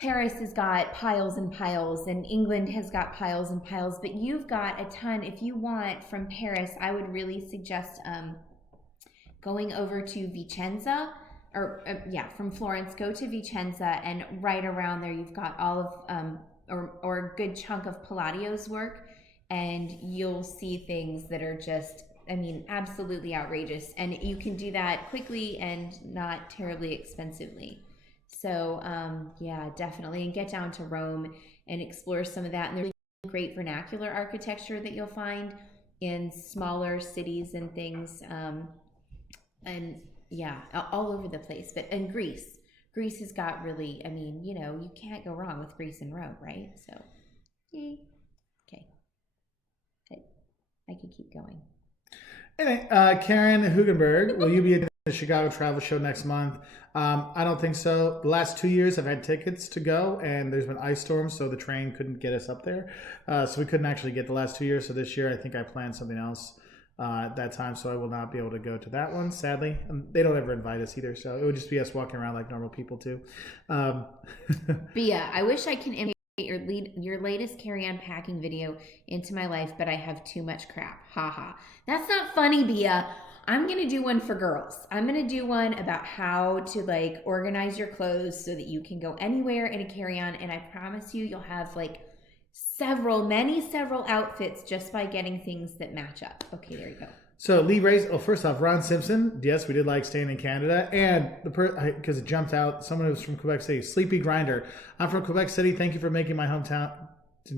Paris has got piles and piles, and England has got piles and piles, but you've got a ton. If you want from Paris, I would really suggest going over to Vicenza, or from Florence, go to Vicenza, and right around there you've got all of, or a good chunk of Palladio's work, and you'll see things that are just, absolutely outrageous, and you can do that quickly and not terribly expensively. So, definitely. And get down to Rome and explore some of that. And there's great vernacular architecture that you'll find in smaller cities and things. All over the place. And Greece. Greece has got really, you can't go wrong with Greece and Rome, right? So, okay. I could keep going. Anyway, Karen Hugenberg, will you be at the Chicago Travel Show next month? I don't think so. The last 2 years I've had tickets to go, and there's been ice storms, so the train couldn't get us up there. So we couldn't actually get the last 2 years. So this year I think I planned something else at that time, so I will not be able to go to that one, sadly. And they don't ever invite us either, so it would just be us walking around like normal people too. Bia, I wish I can imitate your latest carry-on packing video into my life, but I have too much crap. Haha. That's not funny, Bia. I'm going to do one for girls. I'm going to do one about how to organize your clothes so that you can go anywhere in a carry-on, and I promise you'll have several outfits just by getting things that match up. Okay, there you go. So Lee Race, first off, Ron Simpson. Yes, we did like staying in Canada, and because it jumped out, someone who was from Quebec City, Sleepy Grinder. I'm from Quebec City. Thank you for making my hometown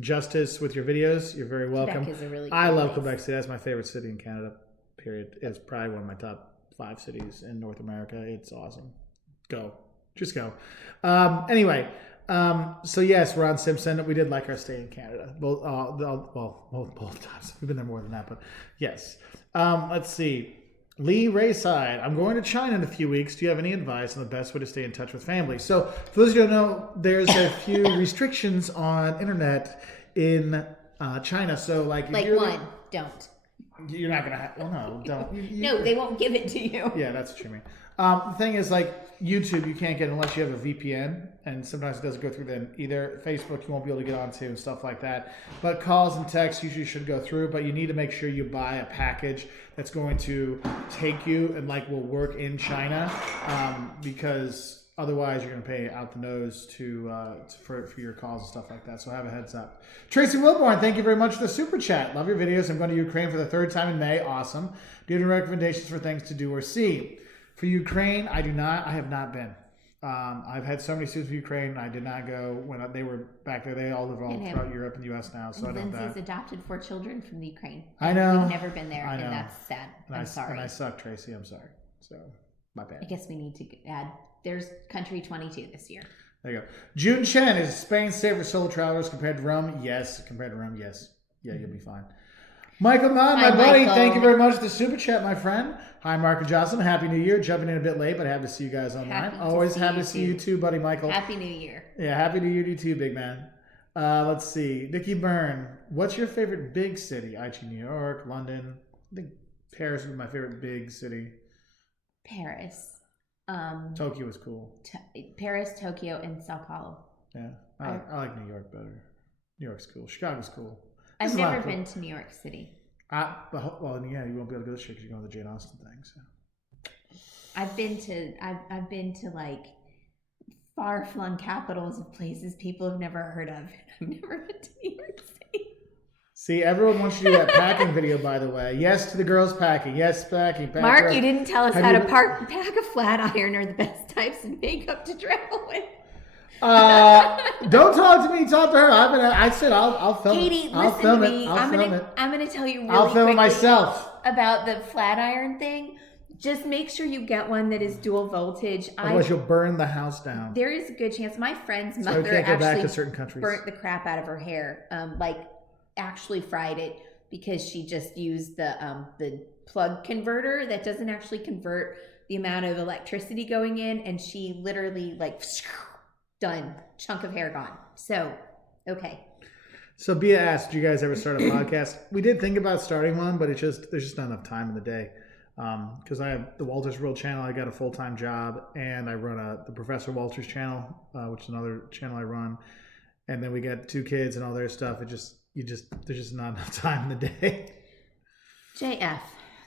justice with your videos. You're very welcome. Quebec is a really cool I love place. Quebec City. That's my favorite city in Canada. Period. It's probably one of my top 5 cities in North America. It's awesome. Go. Just go. Anyway, so yes, we're on Simpson. We did like our stay in Canada. Both times. We've been there more than that, but yes. Let's see. Lee Rayside, I'm going to China in a few weeks. Do you have any advice on the best way to stay in touch with family? So, for those of you who don't know, there's a few restrictions on internet in China. So, like don't. You're not gonna have. Oh no, don't. No, they won't give it to you. Yeah, that's what you mean. The thing is, like YouTube, you can't get unless you have a VPN, and sometimes it doesn't go through. Then either Facebook, you won't be able to get onto and stuff like that. But calls and texts usually should go through. But you need to make sure you buy a package that's going to take you and like will work in China, because otherwise you're going to pay out the nose for your calls and stuff like that. So have a heads up. Tracy Wilborn, thank you very much for the super chat. Love your videos. I'm going to Ukraine for the 3rd time in May. Awesome. Do you have any recommendations for things to do or see? For Ukraine, I have not been. I've had so many students from Ukraine. I did not go when they were back there. They all live all throughout Europe and the U.S. now. So Lindsay's adopted 4 children from the Ukraine. I know. We've never been there, and that's sad. I'm sorry. And I suck, Tracy. I'm sorry. So, my bad. I guess we need to add, there's country 22 this year. There you go. June Chen, is Spain safe for solo travelers compared to Rome? Yes. Compared to Rome, yes. Yeah, you'll be fine. Michael Mann, my buddy, thank you very much for the super chat, my friend. Hi, Mark and Jocelyn. Happy New Year. Jumping in a bit late, but happy to see you guys online. Always happy to see you too, buddy Michael. Happy New Year. Yeah, Happy New Year to you too, big man. Let's see. Nikki Byrne, what's your favorite big city? IG New York, London. I think Paris would be my favorite big city. Paris. Tokyo was cool. Paris, Tokyo, and Sao Paulo. Yeah, I like New York better. New York's cool. Chicago's cool. I've never been to New York City. Well, yeah, you won't be able to go this year because you're going to the Jane Austen thing. So. I've been to like far-flung capitals of places people have never heard of. I've never been to New York City. See, everyone wants you to do that packing video, by the way. Yes to the girls packing. Yes, packing. Mark, you didn't tell us how to pack a flat iron or the best types of makeup to travel with. Don't talk to me. Talk to her. I said I'll film Katie, it. I'll film it. I'm gonna tell you really I'll film it quickly myself about the flat iron thing. Just make sure you get one that is dual voltage. Otherwise, you'll burn the house down. There is a good chance. My friend's So you mother can't go back to actually certain countries. burnt the crap out of her hair. Actually fried it because she just used the plug converter that doesn't actually convert the amount of electricity going in, and she literally done, chunk of hair gone. So okay. So Bia asked, "Did you guys ever start a podcast?" We did think about starting one, but there's just not enough time in the day. Because I have the Wolters World channel, I got a full-time job, and I run the Professor Wolters channel, which is another channel I run, and then we got 2 kids and all their stuff. There's just not enough time in the day. JF,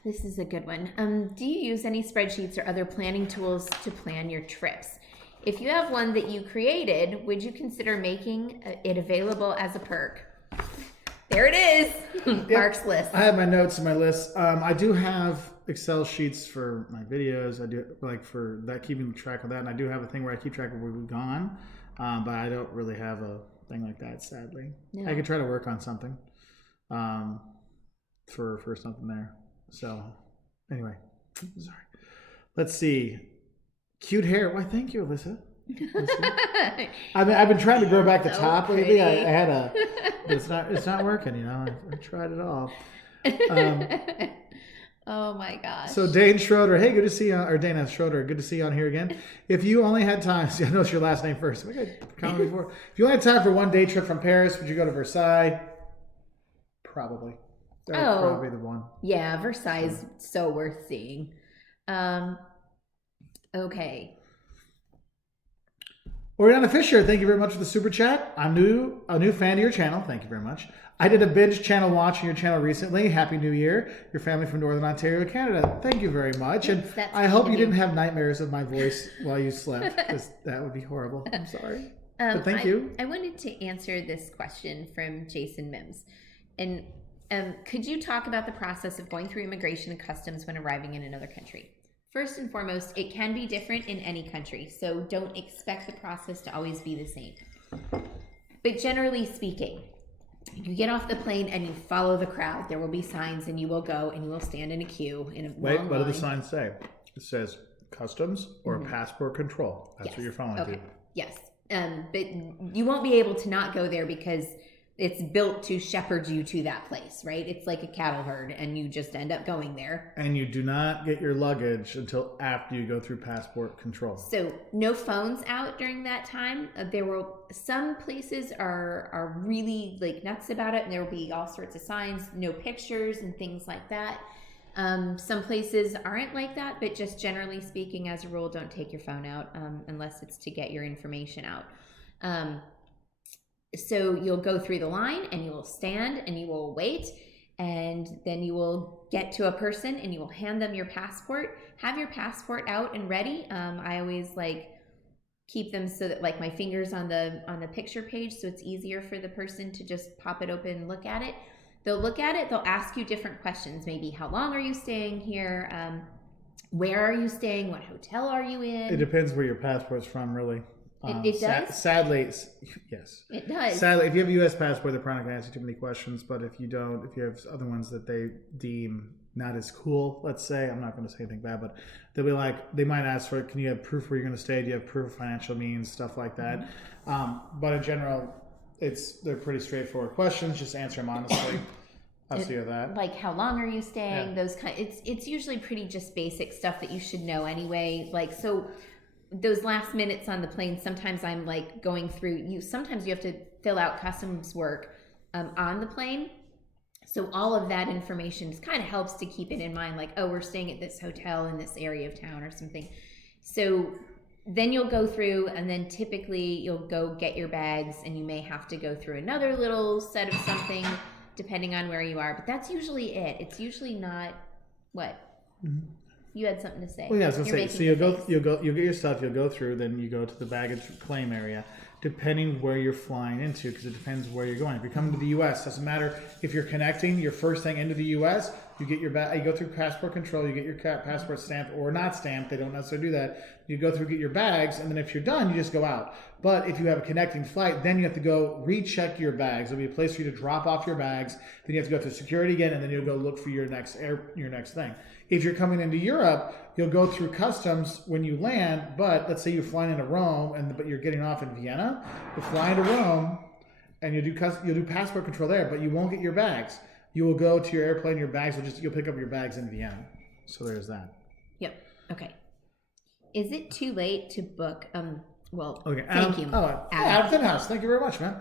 this is a good one. Do you use any spreadsheets or other planning tools to plan your trips? If you have one that you created, would you consider making it available as a perk? There it is. Yep. Mark's list. I have my notes and my list. I do have Excel sheets for my videos. I do for that, keeping track of that, and I do have a thing where I keep track of where we've gone. But I don't really have a thing like that, sadly. No. I could try to work on something for something there. So anyway, sorry. Let's see. Cute hair. Why, thank you, Alyssa. I've been trying to grow back the top lately. I had but it's not working. I tried it all. Oh my gosh. So Dane Schroeder, hey, good to see you. Or Dana Schroeder, good to see you on here again. If you only had time, I know it's your last name first. We got comment before. If you only had time for one day trip from Paris, would you go to Versailles? Probably. That would probably be the one. Yeah, Versailles is so worth seeing. Okay. Oriana Fisher, thank you very much for the super chat. I'm a new fan of your channel. Thank you very much. I did a binge channel watch on your channel recently. Happy New Year. Your family from Northern Ontario, Canada. Thank you very much. And I hope you didn't have nightmares of my voice while you slept, because that would be horrible. I'm sorry. But thank you. I wanted to answer this question from Jason Mims. And could you talk about the process of going through immigration and customs when arriving in another country? First and foremost, it can be different in any country, so don't expect the process to always be the same. But generally speaking, you get off the plane and you follow the crowd. There will be signs, and you will go and you will stand in a queue in a long line. What do the signs say? It says customs or passport control. That's what you're following to. Yes. But you won't be able to not go there because it's built to shepherd you to that place, right? It's like a cattle herd and you just end up going there. And you do not get your luggage until after you go through passport control. So no phones out during that time. Some places are really like nuts about it, and there will be all sorts of signs, no pictures and things like that. Some places aren't like that, but just generally speaking, as a rule, don't take your phone out unless it's to get your information out. So you'll go through the line and you will stand and you will wait, and then you will get to a person and you will hand them your passport. Have your passport out and ready. I always keep them so that my fingers on the picture page, so it's easier for the person to just pop it open and look at it. They'll look at it, they'll ask you different questions, maybe how long are you staying here, where are you staying, what hotel are you in. It depends where your passport's from, really. It does? Sadly, yes. It does. Sadly, if you have a U.S. passport, they're probably not going to ask you too many questions, but if you don't, if you have other ones that they deem not as cool, let's say, I'm not going to say anything bad, but they'll be like, they might ask for, can you have proof where you're going to stay? Do you have proof of financial means? Stuff like that. But in general, they're pretty straightforward questions. Just answer them honestly. I'll see that. Like, how long are you staying? Yeah. Those it's usually pretty just basic stuff that you should know anyway. So those last minutes on the plane, sometimes I'm going through sometimes you have to fill out customs work on the plane. So all of that information just kind of helps to keep it in mind, we're staying at this hotel in this area of town or something. So then you'll go through, and then typically you'll go get your bags, and you may have to go through another little set of something depending on where you are. But that's usually it. It's usually not what. You had something to say. Well, yeah, I was going to say. So you'll get your stuff. You'll go through. Then you go to the baggage claim area, depending where you're flying into, because it depends where you're going. If you're coming to the U.S., doesn't matter if you're connecting your first thing into the U.S. You get your you go through passport control. You get your passport stamped or not stamped. They don't necessarily do that. You go through, get your bags, and then if you're done, you just go out. But if you have a connecting flight, then you have to go recheck your bags. There'll be a place for you to drop off your bags. Then you have to go through security again, and then you'll go look for your next thing. If you're coming into Europe, you'll go through customs when you land, but let's say you're flying into Rome, but you're getting off in Vienna. You'll fly into Rome, and you'll do passport control there, but you won't get your bags. You will go to your airplane, your bags you'll pick up your bags in Vienna. So there's that. Yep. Okay. Is it too late to book? Okay. Thank you. Adam Thinhouse. Thank you very much, man.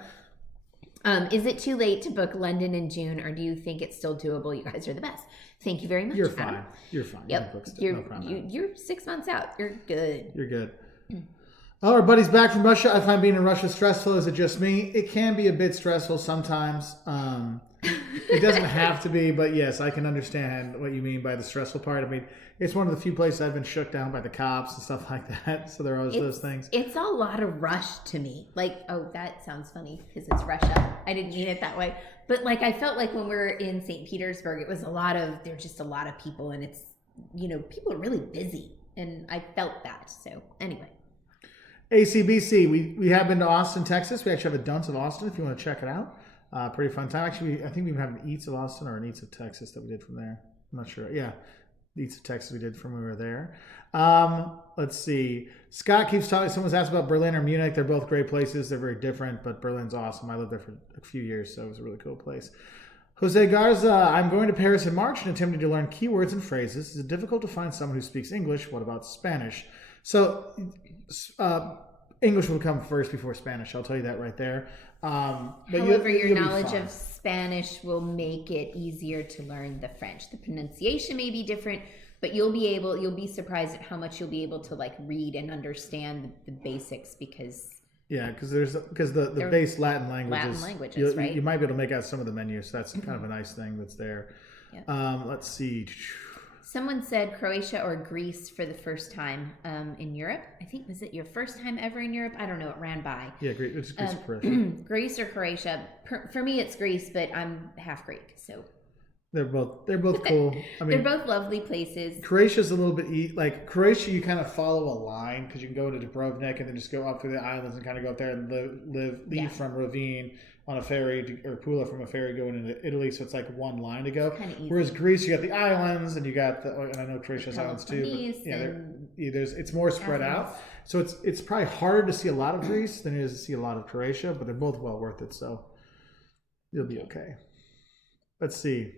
Is it too late to book London in June, or do you think it's still doable? You guys are the best. Thank you very much. You're fine. Adam. You're fine. Yep. You're 6 months out. You're good. You're good. Oh, our buddy's back from Russia. I find being in Russia stressful. Is it just me? It can be a bit stressful sometimes. It doesn't have to be, but yes, I can understand what you mean by the stressful part. I mean, it's one of the few places I've been shook down by the cops and stuff like that. So there are always those things. It's a lot of rush to me. That sounds funny because it's Russia. I didn't mean it that way. But I felt like when we were in St. Petersburg, it was there's just a lot of people, and it's, people are really busy, and I felt that. So anyway. ACBC, we have been to Austin, Texas. We actually have a dunce of Austin if you want to check it out. Pretty fun time. Actually, I think we even have an Eats of Austin or an Eats of Texas that we did from there. I'm not sure. Yeah, the Eats of Texas we did from when we were there. Let's see. Scott keeps talking. Someone's asked about Berlin or Munich. They're both great places. They're very different, but Berlin's awesome. I lived there for a few years, so it was a really cool place. Jose Garza, I'm going to Paris in March and attempting to learn keywords and phrases. Is it difficult to find someone who speaks English? What about Spanish? So English will come first before Spanish. I'll tell you that right there. However, your knowledge of Spanish will make it easier to learn the French. The pronunciation may be different, but you'll be surprised at how much you'll be able to read and understand the basics because the base Latin languages, right? You might be able to make out some of the menus. That's kind of a nice thing that's there. Yeah. Let's see. Someone said Croatia or Greece for the first time in Europe. I think, was it your first time ever in Europe? I don't know. It ran by. Yeah, it's Greece or Croatia. Greece or Croatia. For me, it's Greece, but I'm half Greek, so. They're both cool. I mean, They're both lovely places. Croatia's a little bit like Croatia. You kind of follow a line because you can go into Dubrovnik and then just go up through the islands and kind of go up there and leave from Ravine on a ferry or Pula from a ferry going into Italy. So it's like one line to go. Whereas Greece, you got the islands and you got and I know Croatia's islands too. But it's more spread out. So it's probably harder to see a lot of Greece than it is to see a lot of Croatia, but they're both well worth it. So you'll be okay. Let's see.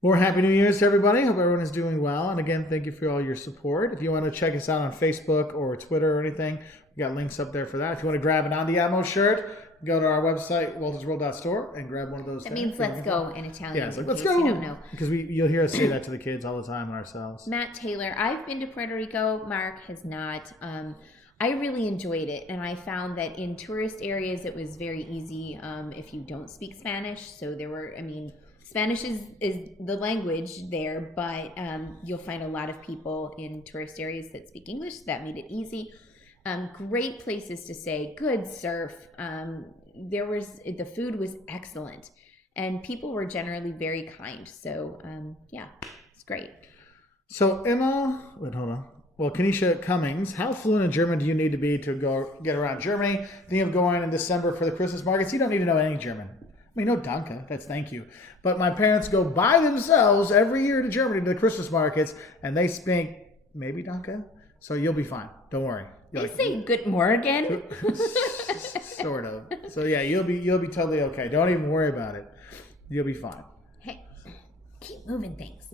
More Happy New Year's to everybody. Hope everyone is doing well. And again, thank you for all your support. If you want to check us out on Facebook or Twitter or anything, we got links up there for that. If you want to grab an Andiamo shirt, go to our website, woltersworld.store, and grab one of those. That means let's go in Italian. Yeah, it's like, let's go. You don't know. Because you'll hear us say that to the kids all the time and ourselves. Matt Taylor, I've been to Puerto Rico. Mark has not. I really enjoyed it. And I found that in tourist areas, it was very easy if you don't speak Spanish. So Spanish is the language there, but you'll find a lot of people in tourist areas that speak English. So that made it easy. Great places to stay, good surf. The food was excellent, and people were generally very kind. So it's great. So Emma, hold on. Well, Kenesha Cummings, how fluent in German do you need to be to go get around Germany? Think of going in December for the Christmas markets. You don't need to know any German. I mean, no danke, that's thank you. But my parents go by themselves every year to Germany to the Christmas markets, and they speak maybe danke. So you'll be fine. Don't worry. They say good morgen. Sort of. So yeah, you'll be totally okay. Don't even worry about it. You'll be fine. Hey, keep moving things.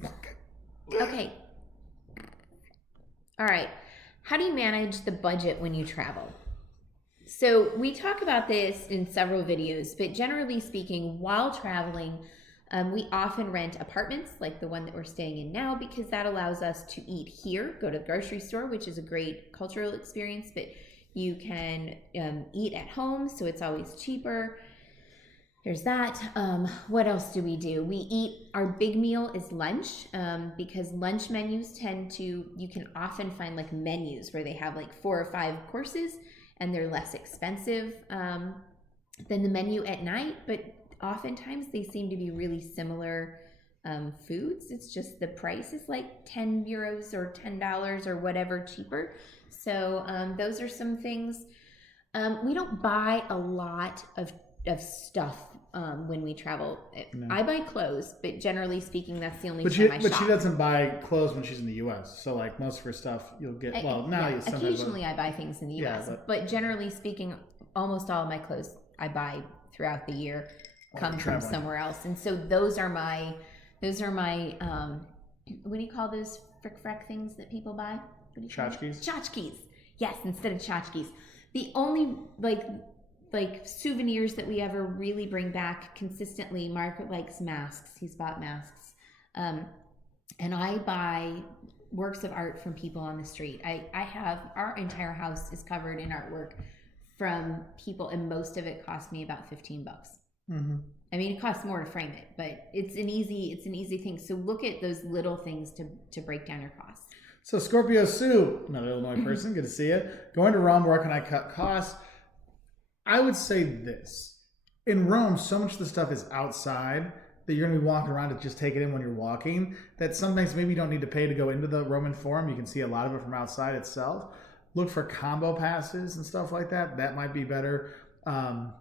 Okay. All right. How do you manage the budget when you travel? So we talk about this in several videos, but generally speaking, while traveling, we often rent apartments like the one that we're staying in now, because that allows us to eat here, go to the grocery store, which is a great cultural experience, but you can eat at home, so it's always cheaper. There's that. What else do? We eat, our big meal is lunch, because lunch menus you can often find like menus where they have like 4 or 5 courses, and they're less expensive than the menu at night, but oftentimes they seem to be really similar foods. It's just the price is like 10 euros or $10 or whatever cheaper. So those are some things. We don't buy a lot of stuff when we travel. No. I buy clothes, but generally speaking, that's the only time I shop. But she doesn't buy clothes when she's in the U.S. So like most of her stuff you'll get. Occasionally I buy things in the U.S. But generally speaking, almost all of my clothes I buy throughout the year come from somewhere else. And so those are my what do you call those frick things that people buy? Tchotchkes? Tchotchkes. Yes, instead of tchotchkes. The only like souvenirs that we ever really bring back consistently, Mark likes masks. He's bought masks. And I buy works of art from people on the street. I have, our entire house is covered in artwork from people, and most of it cost me about $15. Mm-hmm. I mean, it costs more to frame it, but it's an easy thing. So look at those little things to break down your costs. So Scorpio Sue, another Illinois person, good to see you. Going to Rome, where can I cut costs? I would say this. In Rome, so much of the stuff is outside that you're going to be walking around to just take it in when you're walking, that sometimes maybe you don't need to pay to go into the Roman Forum. You can see a lot of it from outside itself. Look for combo passes and stuff like that. That might be better.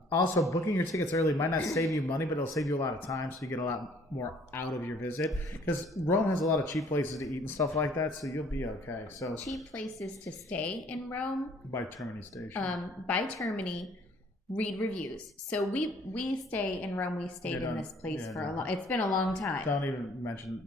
Also, booking your tickets early might not save you money, but it'll save you a lot of time, so you get a lot more out of your visit. Because Rome has a lot of cheap places to eat and stuff like that, so you'll be okay. So cheap places to stay in Rome? By Termini Station. By Termini. Read reviews. So we stay in Rome. We stayed in this place for a long. It's been a long time. Don't even mention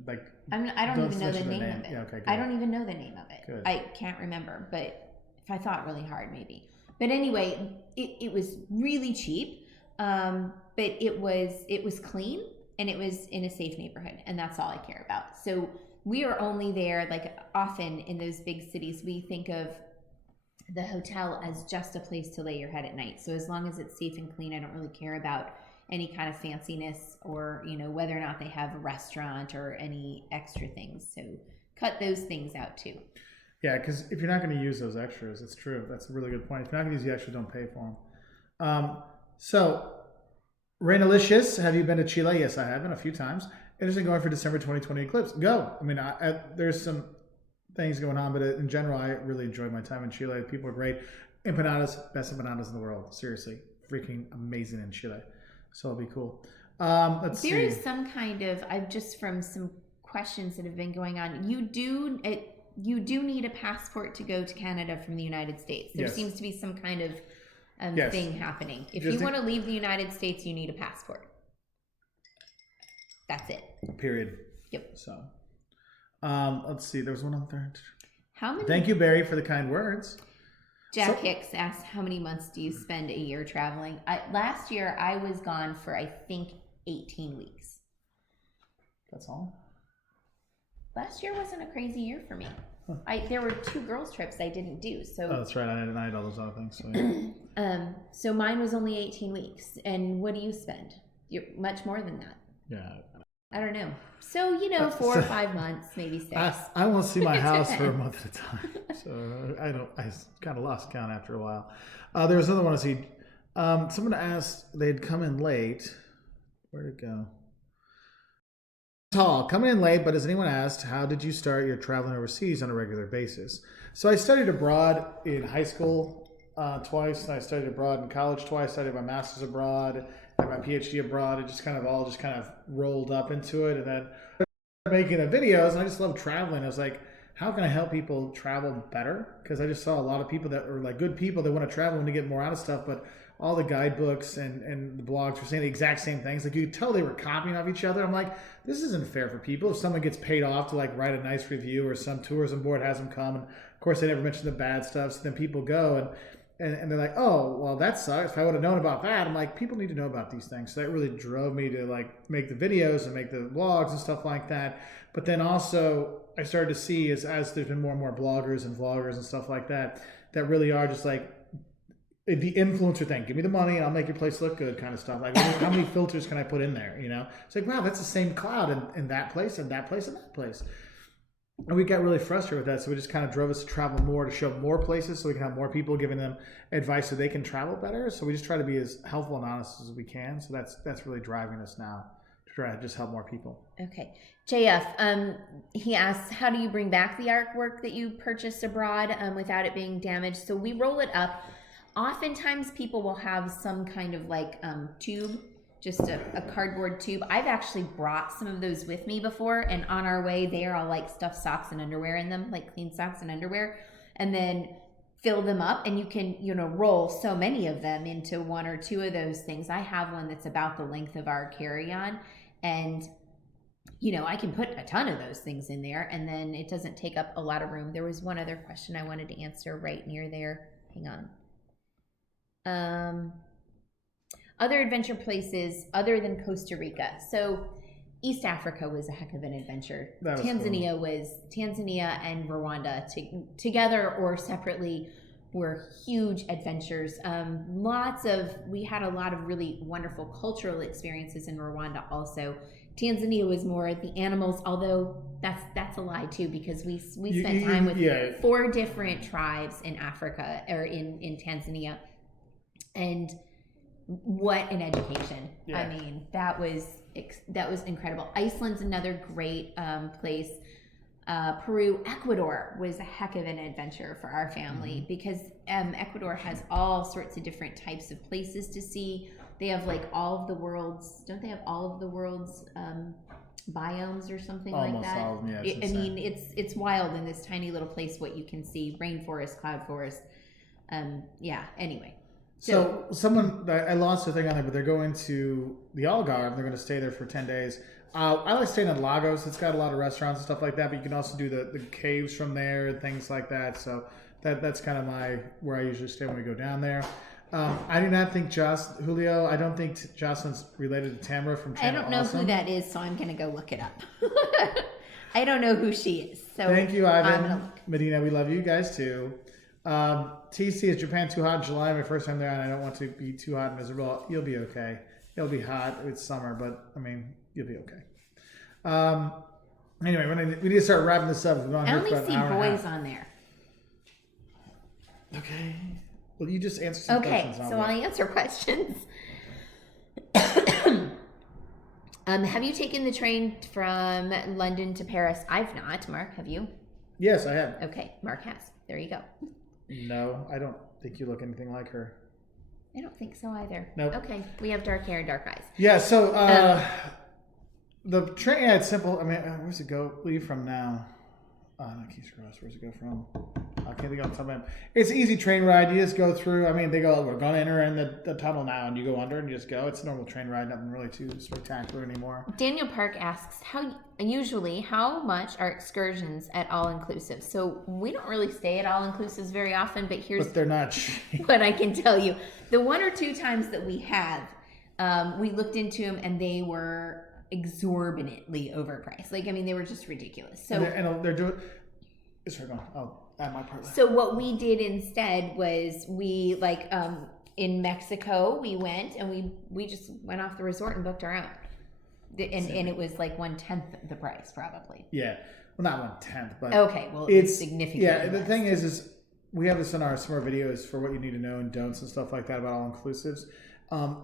I don't even know the name of it. Yeah, okay, good. I don't even know the name of it. Good. I can't remember, but if I thought really hard, maybe. But anyway, it was really cheap, but it was clean, and it was in a safe neighborhood, and that's all I care about. So we are only there, like often in those big cities, we think of the hotel as just a place to lay your head at night. So as long as it's safe and clean, I don't really care about any kind of fanciness or, whether or not they have a restaurant or any extra things. So cut those things out too. Yeah, because if you're not going to use those extras, it's true. That's a really good point. If you're not going to use the extras, don't pay for them. So Rainalicious, have you been to Chile? Yes, I have been a few times. Interesting going for December 2020 eclipse. Go. I mean, there's some things going on, but in general, I really enjoyed my time in Chile. People are great. Empanadas, best empanadas in the world. Seriously, freaking amazing in Chile. So it'll be cool. Let's see. There is some kind of, I've just from some questions that have been going on, you do need a passport to go to Canada from the United States. There seems to be some kind of thing happening. If you want to leave the United States, you need a passport. That's it. Period. Yep. So, let's see. There was one on third. How many? Thank you, Barry, for the kind words. Jack Hicks asked, how many months do you spend a year traveling? Last year, I was gone for, I think, 18 weeks. That's all? Last year wasn't a crazy year for me. There were 2 girls' trips I didn't do. So that's right. I had all those other things. So, yeah. So mine was only 18 weeks. And what do you spend? You're much more than that. Yeah. I don't know. So, 4 or 5 months, maybe 6. I won't see my house for a month at a time. So I kind of lost count after a while. There was another one I see. Someone asked, they'd come in late. Where'd it go? Tall, coming in late, but has anyone asked, how did you start your traveling overseas on a regular basis? So I studied abroad in high school twice, and I studied abroad in college twice. I studied my master's abroad, and my PhD abroad. It just kind of rolled up into it, and then making the videos, and I just love traveling. I was like, how can I help people travel better? Because I just saw a lot of people that were like good people that want to travel and to get more out of stuff, but all the guidebooks and the blogs were saying the exact same things. Like, you could tell they were copying off each other. I'm like, this isn't fair for people. If someone gets paid off to like write a nice review, or some tourism board has them come, and of course they never mention the bad stuff, so then people go and they're like, oh, well, that sucks. If I would have known about that, I'm like, people need to know about these things. So that really drove me to like make the videos and make the blogs and stuff like that. But then also I started to see as there's been more and more bloggers and vloggers and stuff like that, that really are just like the influencer thing. Give me the money and I'll make your place look good kind of stuff. Like, how many filters can I put in there? It's like, wow, that's the same cloud in that place and that place and that place. And we got really frustrated with that, so we just kind of drove us to travel more, to show more places, so we can have more people giving them advice so they can travel better. So we just try to be as helpful and honest as we can. So that's really driving us now, to try to just help more people. Okay. JF, he asks, how do you bring back the artwork that you purchased abroad without it being damaged? So we roll it up. Oftentimes people will have some kind of like tube, just a cardboard tube. I've actually brought some of those with me before, and on our way there, I'll like stuff socks and underwear in them, like clean socks and underwear, and then fill them up, and you can, roll so many of them into 1 or 2 of those things. I have one that's about the length of our carry-on, and I can put a ton of those things in there, and then it doesn't take up a lot of room. There was one other question I wanted to answer right near there. Hang on. Other adventure places other than Costa Rica. So East Africa was a heck of an adventure. Tanzania and Rwanda together or separately were huge adventures. We had a lot of really wonderful cultural experiences in Rwanda also. Tanzania was more the animals, although that's a lie too, because we spent time with 4 different tribes in Africa, or in Tanzania. And what an education. Yeah. I mean, that was incredible. Iceland's another great place. Peru, Ecuador was a heck of an adventure for our family, because Ecuador has all sorts of different types of places to see. They have like don't they have all of the world's biomes or something like that? All of them, yeah. I mean, it's wild in this tiny little place what you can see. Rainforest, cloud forest. Anyway. So I lost the thing on there, but they're going to the Algarve. They're going to stay there for 10 days. I like staying in Lagos. It's got a lot of restaurants and stuff like that, but you can also do the caves from there and things like that. So that's kind of where I usually stay when we go down there. I do not think Julio, I don't think Jocelyn's related to Tamara from Channel I don't know who that is, so I'm going to go look it up. I don't know who she is. So thank you, Ivan. Medina, we love you guys too. TC, is Japan too hot in July? My first time there, and I don't want to be too hot and miserable. You'll be okay. It'll be hot. It's summer, but I mean, you'll be okay. Anyway, we need to start wrapping this up. I only see boys on there. Okay. Well, you just answer some questions. Okay, so I'll answer questions. Have you taken the train from London to Paris? I've not. Mark, have you? Yes, I have. Okay, Mark has. There you go. No, I don't think you look anything like her. I don't think so either. Nope. Okay, we have dark hair and dark eyes. Yeah, so the train, yeah, it's simple. I mean, where's it go? Leave from now. Not King's Cross. Where's it go from? I can't think of it. It's an easy train ride. You just go through. I mean, they go, we're going to enter in the tunnel now, and you go under and you just go. It's a normal train ride. Nothing really too spectacular anymore. Daniel Park asks, how much are excursions at all-inclusive? So we don't really stay at all-inclusives very often, but here's But they're not cheap. what I can tell you. The one or two times that we have, we looked into them, and they were exorbitantly overpriced. Like, I mean, they were just ridiculous. So and they're doing. Sorry, go on. I'll add my part. So what we did instead was we in Mexico we went and we just went off the resort and booked our own, and it was like 1/10 the price probably. Yeah, well, not 1/10, but okay, well it's significant. Yeah, the thing is we have this in our summer videos for what you need to know and don'ts and stuff like that about all inclusives.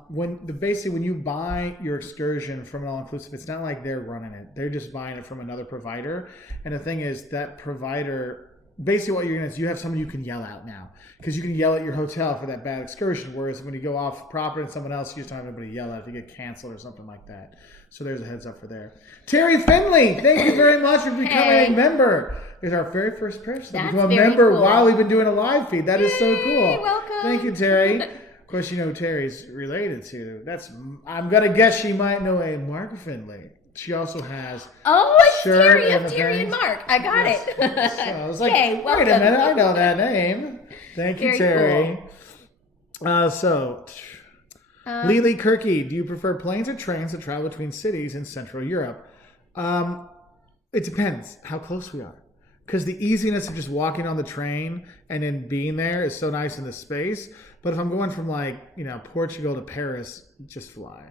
When you buy your excursion from an all-inclusive, it's not like they're running it. They're just buying it from another provider. And the thing is that provider, basically what you're going to do is you have someone you can yell at now, because you can yell at your hotel for that bad excursion. Whereas when you go off property and someone else, you just don't have anybody to yell at if you get canceled or something like that. So there's a heads up for there. Terry Finley, thank you very much for becoming a member. Is our very first person to become a member cool. while we've been doing a live feed. That is so cool. Welcome. Thank you, Terry. Of course, Terry's related to. I'm gonna guess she might know a Mark Finley. She also has. Oh, it's Terry of Terry and Mark. I got it. So I was like, okay, wait a minute, I know that name. Thank you, Terry. Cool. Lily Kirky, do you prefer planes or trains to travel between cities in Central Europe? It depends how close we are. Because the easiness of just walking on the train and then being there is so nice in the space. But if I'm going from Portugal to Paris, just fly.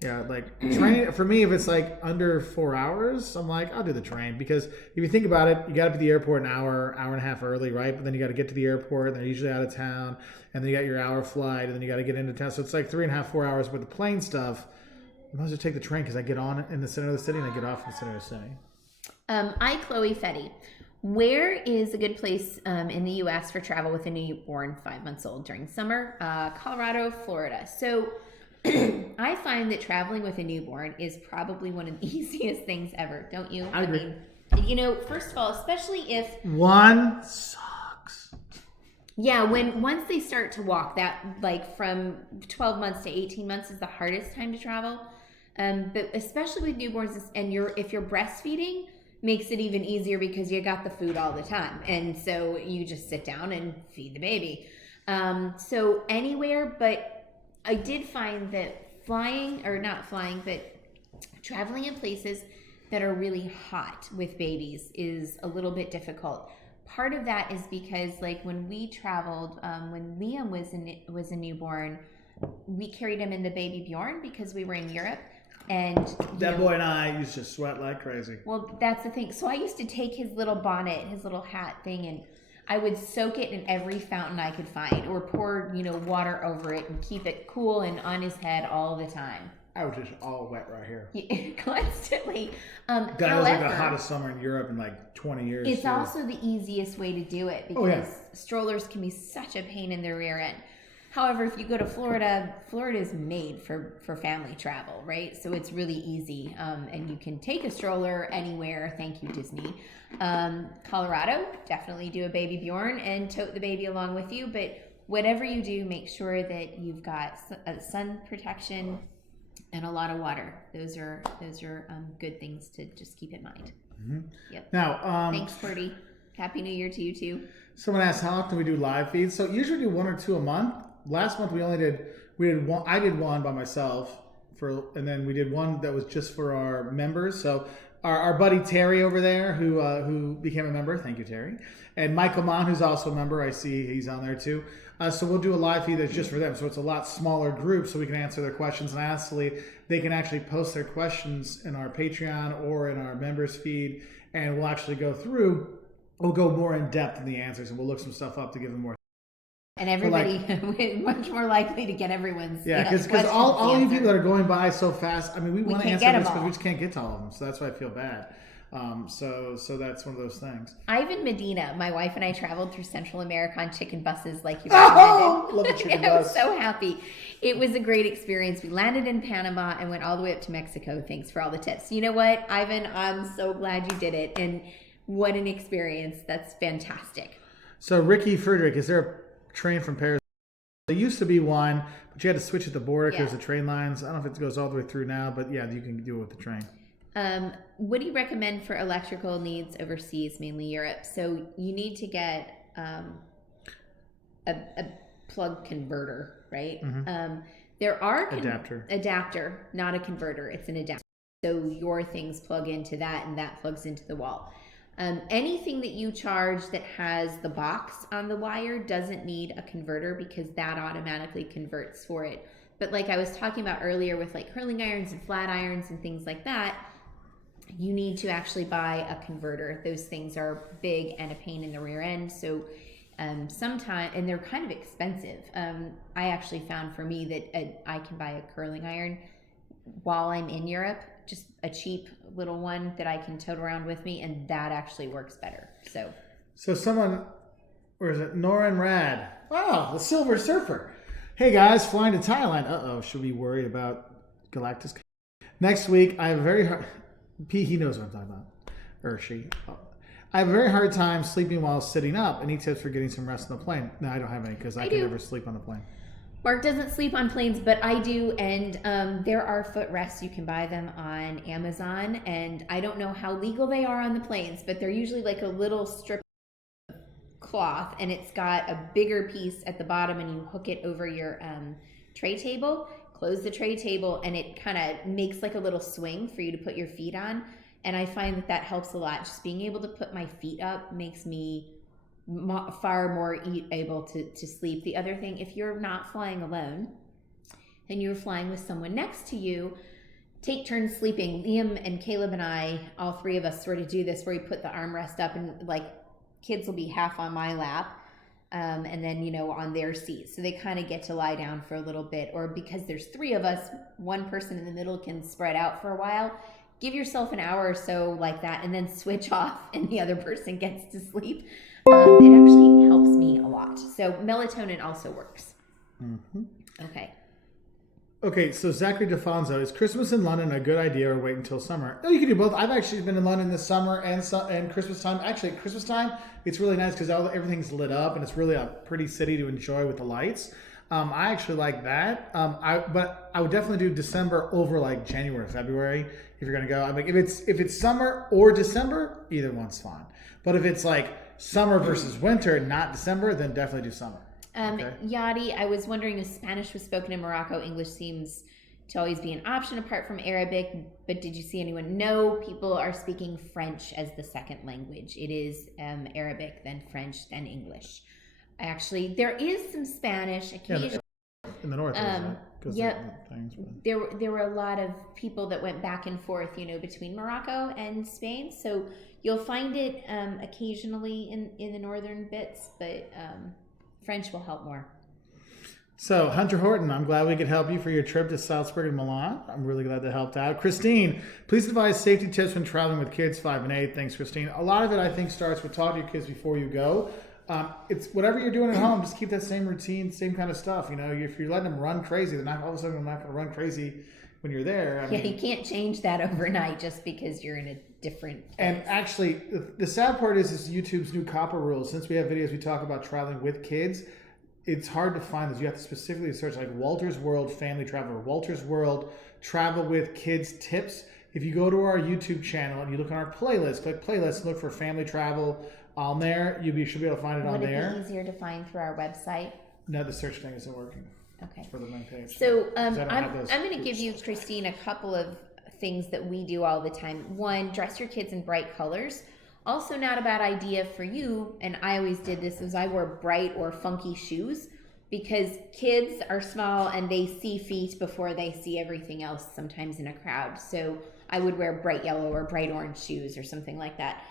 Yeah, train for me, if it's under 4 hours, I'm I'll do the train, because if you think about it, you got to be at the airport an hour and a half early, right? But then you got to get to the airport, and they're usually out of town, and then you got your hour flight, and then you got to get into town. So it's 3.5, 4 hours. With the plane stuff, I might as well take the train, because I get on in the center of the city and I get off in the center of the city. I, Chloe Fetty. Where is a good place in the U.S. for travel with a newborn 5 months old during summer? Colorado, Florida. So I find that traveling with a newborn is probably one of the easiest things ever, don't you? I agree. Mean, first of all, especially if one sucks. Yeah, once they start to walk, that from 12 months to 18 months is the hardest time to travel. But especially with newborns, and if you're breastfeeding, makes it even easier, because you got the food all the time, and so you just sit down and feed the baby. So anywhere, but I did find that traveling in places that are really hot with babies is a little bit difficult. Part of that is because when we traveled, when Liam was a newborn, we carried him in the baby Bjorn because we were in Europe. And that boy and I used to sweat like crazy. Well, that's the thing. So I used to take his little bonnet, his little hat thing, and I would soak it in every fountain I could find, or pour, water over it and keep it cool and on his head all the time. I was just all wet right here. Constantly. That was the hottest summer in Europe in 20 years. It's also the easiest way to do it, because strollers can be such a pain in the rear end. However, if you go to Florida, Florida is made for family travel, right? So it's really easy, and you can take a stroller anywhere. Thank you, Disney. Colorado, definitely do a baby Bjorn and tote the baby along with you. But whatever you do, make sure that you've got sun protection and a lot of water. Those are good things to just keep in mind. Mm-hmm. Yep. Now, thanks, Cordy. Happy New Year to you too. Someone asked how often we do live feeds. So usually do 1 or 2 a month. Last month we did one. I did one by myself and then we did one that was just for our members. So our buddy Terry over there, who became a member, thank you, Terry, and Michael Mon, who's also a member. I see he's on there too. So we'll do a live feed that's just for them. So it's a lot smaller group, so we can answer their questions. And lastly, they can actually post their questions in our Patreon or in our members feed, and we'll actually go through. We'll go more in depth in the answers, and we'll look some stuff up to give them more And everybody much more likely to get everyone's because questions all you answered. people that are going by so fast. I mean, we want to can't answer get this, them but all. we just can't get to all of them. So that's why I feel bad. So that's one of those things. Ivan Medina, my wife and I traveled through Central America on chicken buses like you Oh, recommended. love the chicken I was bus. so happy. It was a great experience. We landed in Panama and went all the way up to Mexico. Thanks for all the tips. You know what, Ivan? I'm so glad you did it. And what an experience. That's fantastic. So Ricky Friedrich, is there a train from Paris? There used to be one, but you had to switch at the border because the train lines. I don't know if it goes all the way through now, but yeah, you can do it with the train. What do you recommend for electrical needs overseas, mainly Europe? So you need to get a plug converter, right? Mm-hmm. There are Adapter, not a converter. It's an adapter. So your things plug into that, and that plugs into the wall. Anything that you charge that has the box on the wire doesn't need a converter because that automatically converts for it. But like I was talking about earlier with like curling irons and flat irons and things like that, you need to actually buy a converter. Those things are big and a pain in the rear end. So sometimes, and they're kind of expensive. I actually found for me that I can buy a curling iron while I'm in Europe, just a cheap little one that I can tote around with me, and that actually works better. So someone, where is it? Noran Rad. Oh, the Silver Surfer. Hey guys, flying to Thailand. Should we worry about Galactus? Next week, I have a very hard... He knows what I'm talking about. Or she. I have a very hard time sleeping while sitting up. Any tips for getting some rest on the plane? No, I don't have any because I can never sleep on the plane. Mark doesn't sleep on planes, but I do, and there are footrests. You can buy them on Amazon, and I don't know how legal they are on the planes, but they're usually like a little strip of cloth, and it's got a bigger piece at the bottom, and you hook it over your tray table, close the tray table, and it kind of makes like a little swing for you to put your feet on, and I find that helps a lot. Just being able to put my feet up makes me far more able to sleep. The other thing, if you're not flying alone and you're flying with someone next to you, take turns sleeping. Liam and Caleb and I, all three of us, sort of do this where we put the armrest up, and like kids will be half on my lap and then on their seat, so they kind of get to lie down for a little bit. Or because there's three of us, one person in the middle can spread out for a while. Give yourself an hour or so like that, and then switch off and the other person gets to sleep. It actually helps me a lot. So melatonin also works. Mm-hmm. Okay, so Zachary DeFonso, is Christmas in London a good idea or wait until summer? No, you can do both. I've actually been in London this summer and Christmas time. Actually, at Christmas time, it's really nice because everything's lit up and it's really a pretty city to enjoy with the lights. I actually like that. But I would definitely do December over like January, February if you're gonna go. I mean, if it's summer or December, either one's fine. But if it's like summer versus winter, not December, then definitely do summer. Yadi, I was wondering if Spanish was spoken in Morocco. English seems to always be an option apart from Arabic, but did you see anyone? No, people are speaking French as the second language. It is Arabic, then French, then English. Actually, there is some Spanish occasionally. In the north, there were a lot of people that went back and forth, between Morocco and Spain. So you'll find it occasionally in the northern bits, but French will help more. So Hunter Horton, I'm glad we could help you for your trip to Salzburg and Milan. I'm really glad that helped out. Christine, please advise safety tips when traveling with kids 5 and 8. Thanks, Christine. A lot of it, I think, starts with talking to your kids before you go. It's whatever you're doing at home, just keep that same routine, same kind of stuff. If you're letting them run crazy, they're not all of a sudden not going to run crazy when you're there. You can't change that overnight just because you're in a different place. And actually, the sad part is YouTube's new COPPA rules. Since we have videos we talk about traveling with kids, it's hard to find those. You have to specifically search like Wolters World Family Travel or Wolters World Travel with Kids Tips. If you go to our YouTube channel and you look on our playlist, click playlist, look for family travel on there. You should be able to find it on there. Would it be easier to find through our website? No, the search thing isn't working. Okay. It's for the main page. So I'm going to give you, Christine, a couple of things that we do all the time. One, dress your kids in bright colors. Also not a bad idea for you, and I always did this, is I wore bright or funky shoes because kids are small and they see feet before they see everything else sometimes in a crowd. So I would wear bright yellow or bright orange shoes or something like that.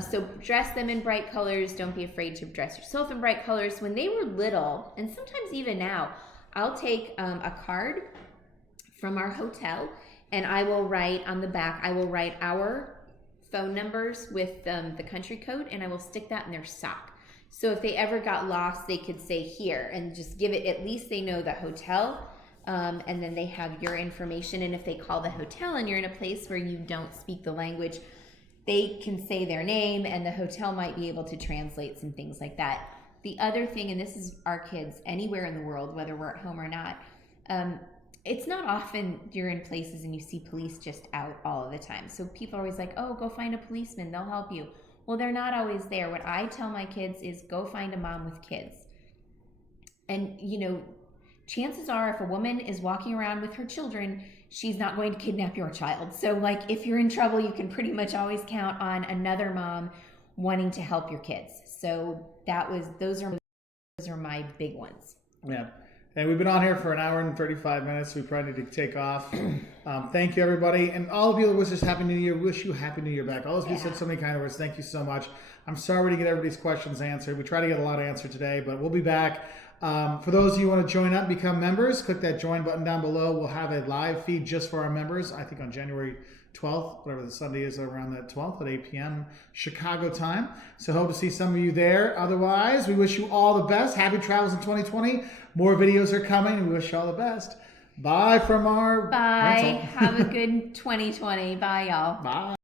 So dress them in bright colors. Don't be afraid to dress yourself in bright colors. When they were little, and sometimes even now, I'll take a card from our hotel, and I will write on the back, I will write our phone numbers with the country code, and I will stick that in their sock. So if they ever got lost, they could say here and just give it, at least they know the hotel, and then they have your information. And if they call the hotel and you're in a place where you don't speak the language, they can say their name, and the hotel might be able to translate some things like that. The other thing, and this is our kids anywhere in the world, whether we're at home or not, it's not often you're in places and you see police just out all of the time. So people are always like, oh, go find a policeman, they'll help you. Well, they're not always there. What I tell my kids is go find a mom with kids. And, you know, chances are if a woman is walking around with her children, she's not going to kidnap your child. So, like, if you're in trouble, you can pretty much always count on another mom wanting to help your kids. So those are my big ones. Yeah. And we've been on here for an hour and 35 minutes. We probably need to take off. Thank you, everybody. And all of you that wish us Happy New Year, wish you Happy New Year back. All of you said so many kind words. Thank you so much. I'm sorry to get everybody's questions answered. We try to get a lot answered today, but we'll be back. For those of you who want to join up and become members, click that join button down below. We'll have a live feed just for our members, I think on January 12th, whatever the Sunday is, around that 12th at 8 p.m. Chicago time. So hope to see some of you there. Otherwise, we wish you all the best. Happy travels in 2020. More videos are coming, and we wish you all the best. Bye from our Bye. rental. Have a good 2020. Bye, y'all. Bye.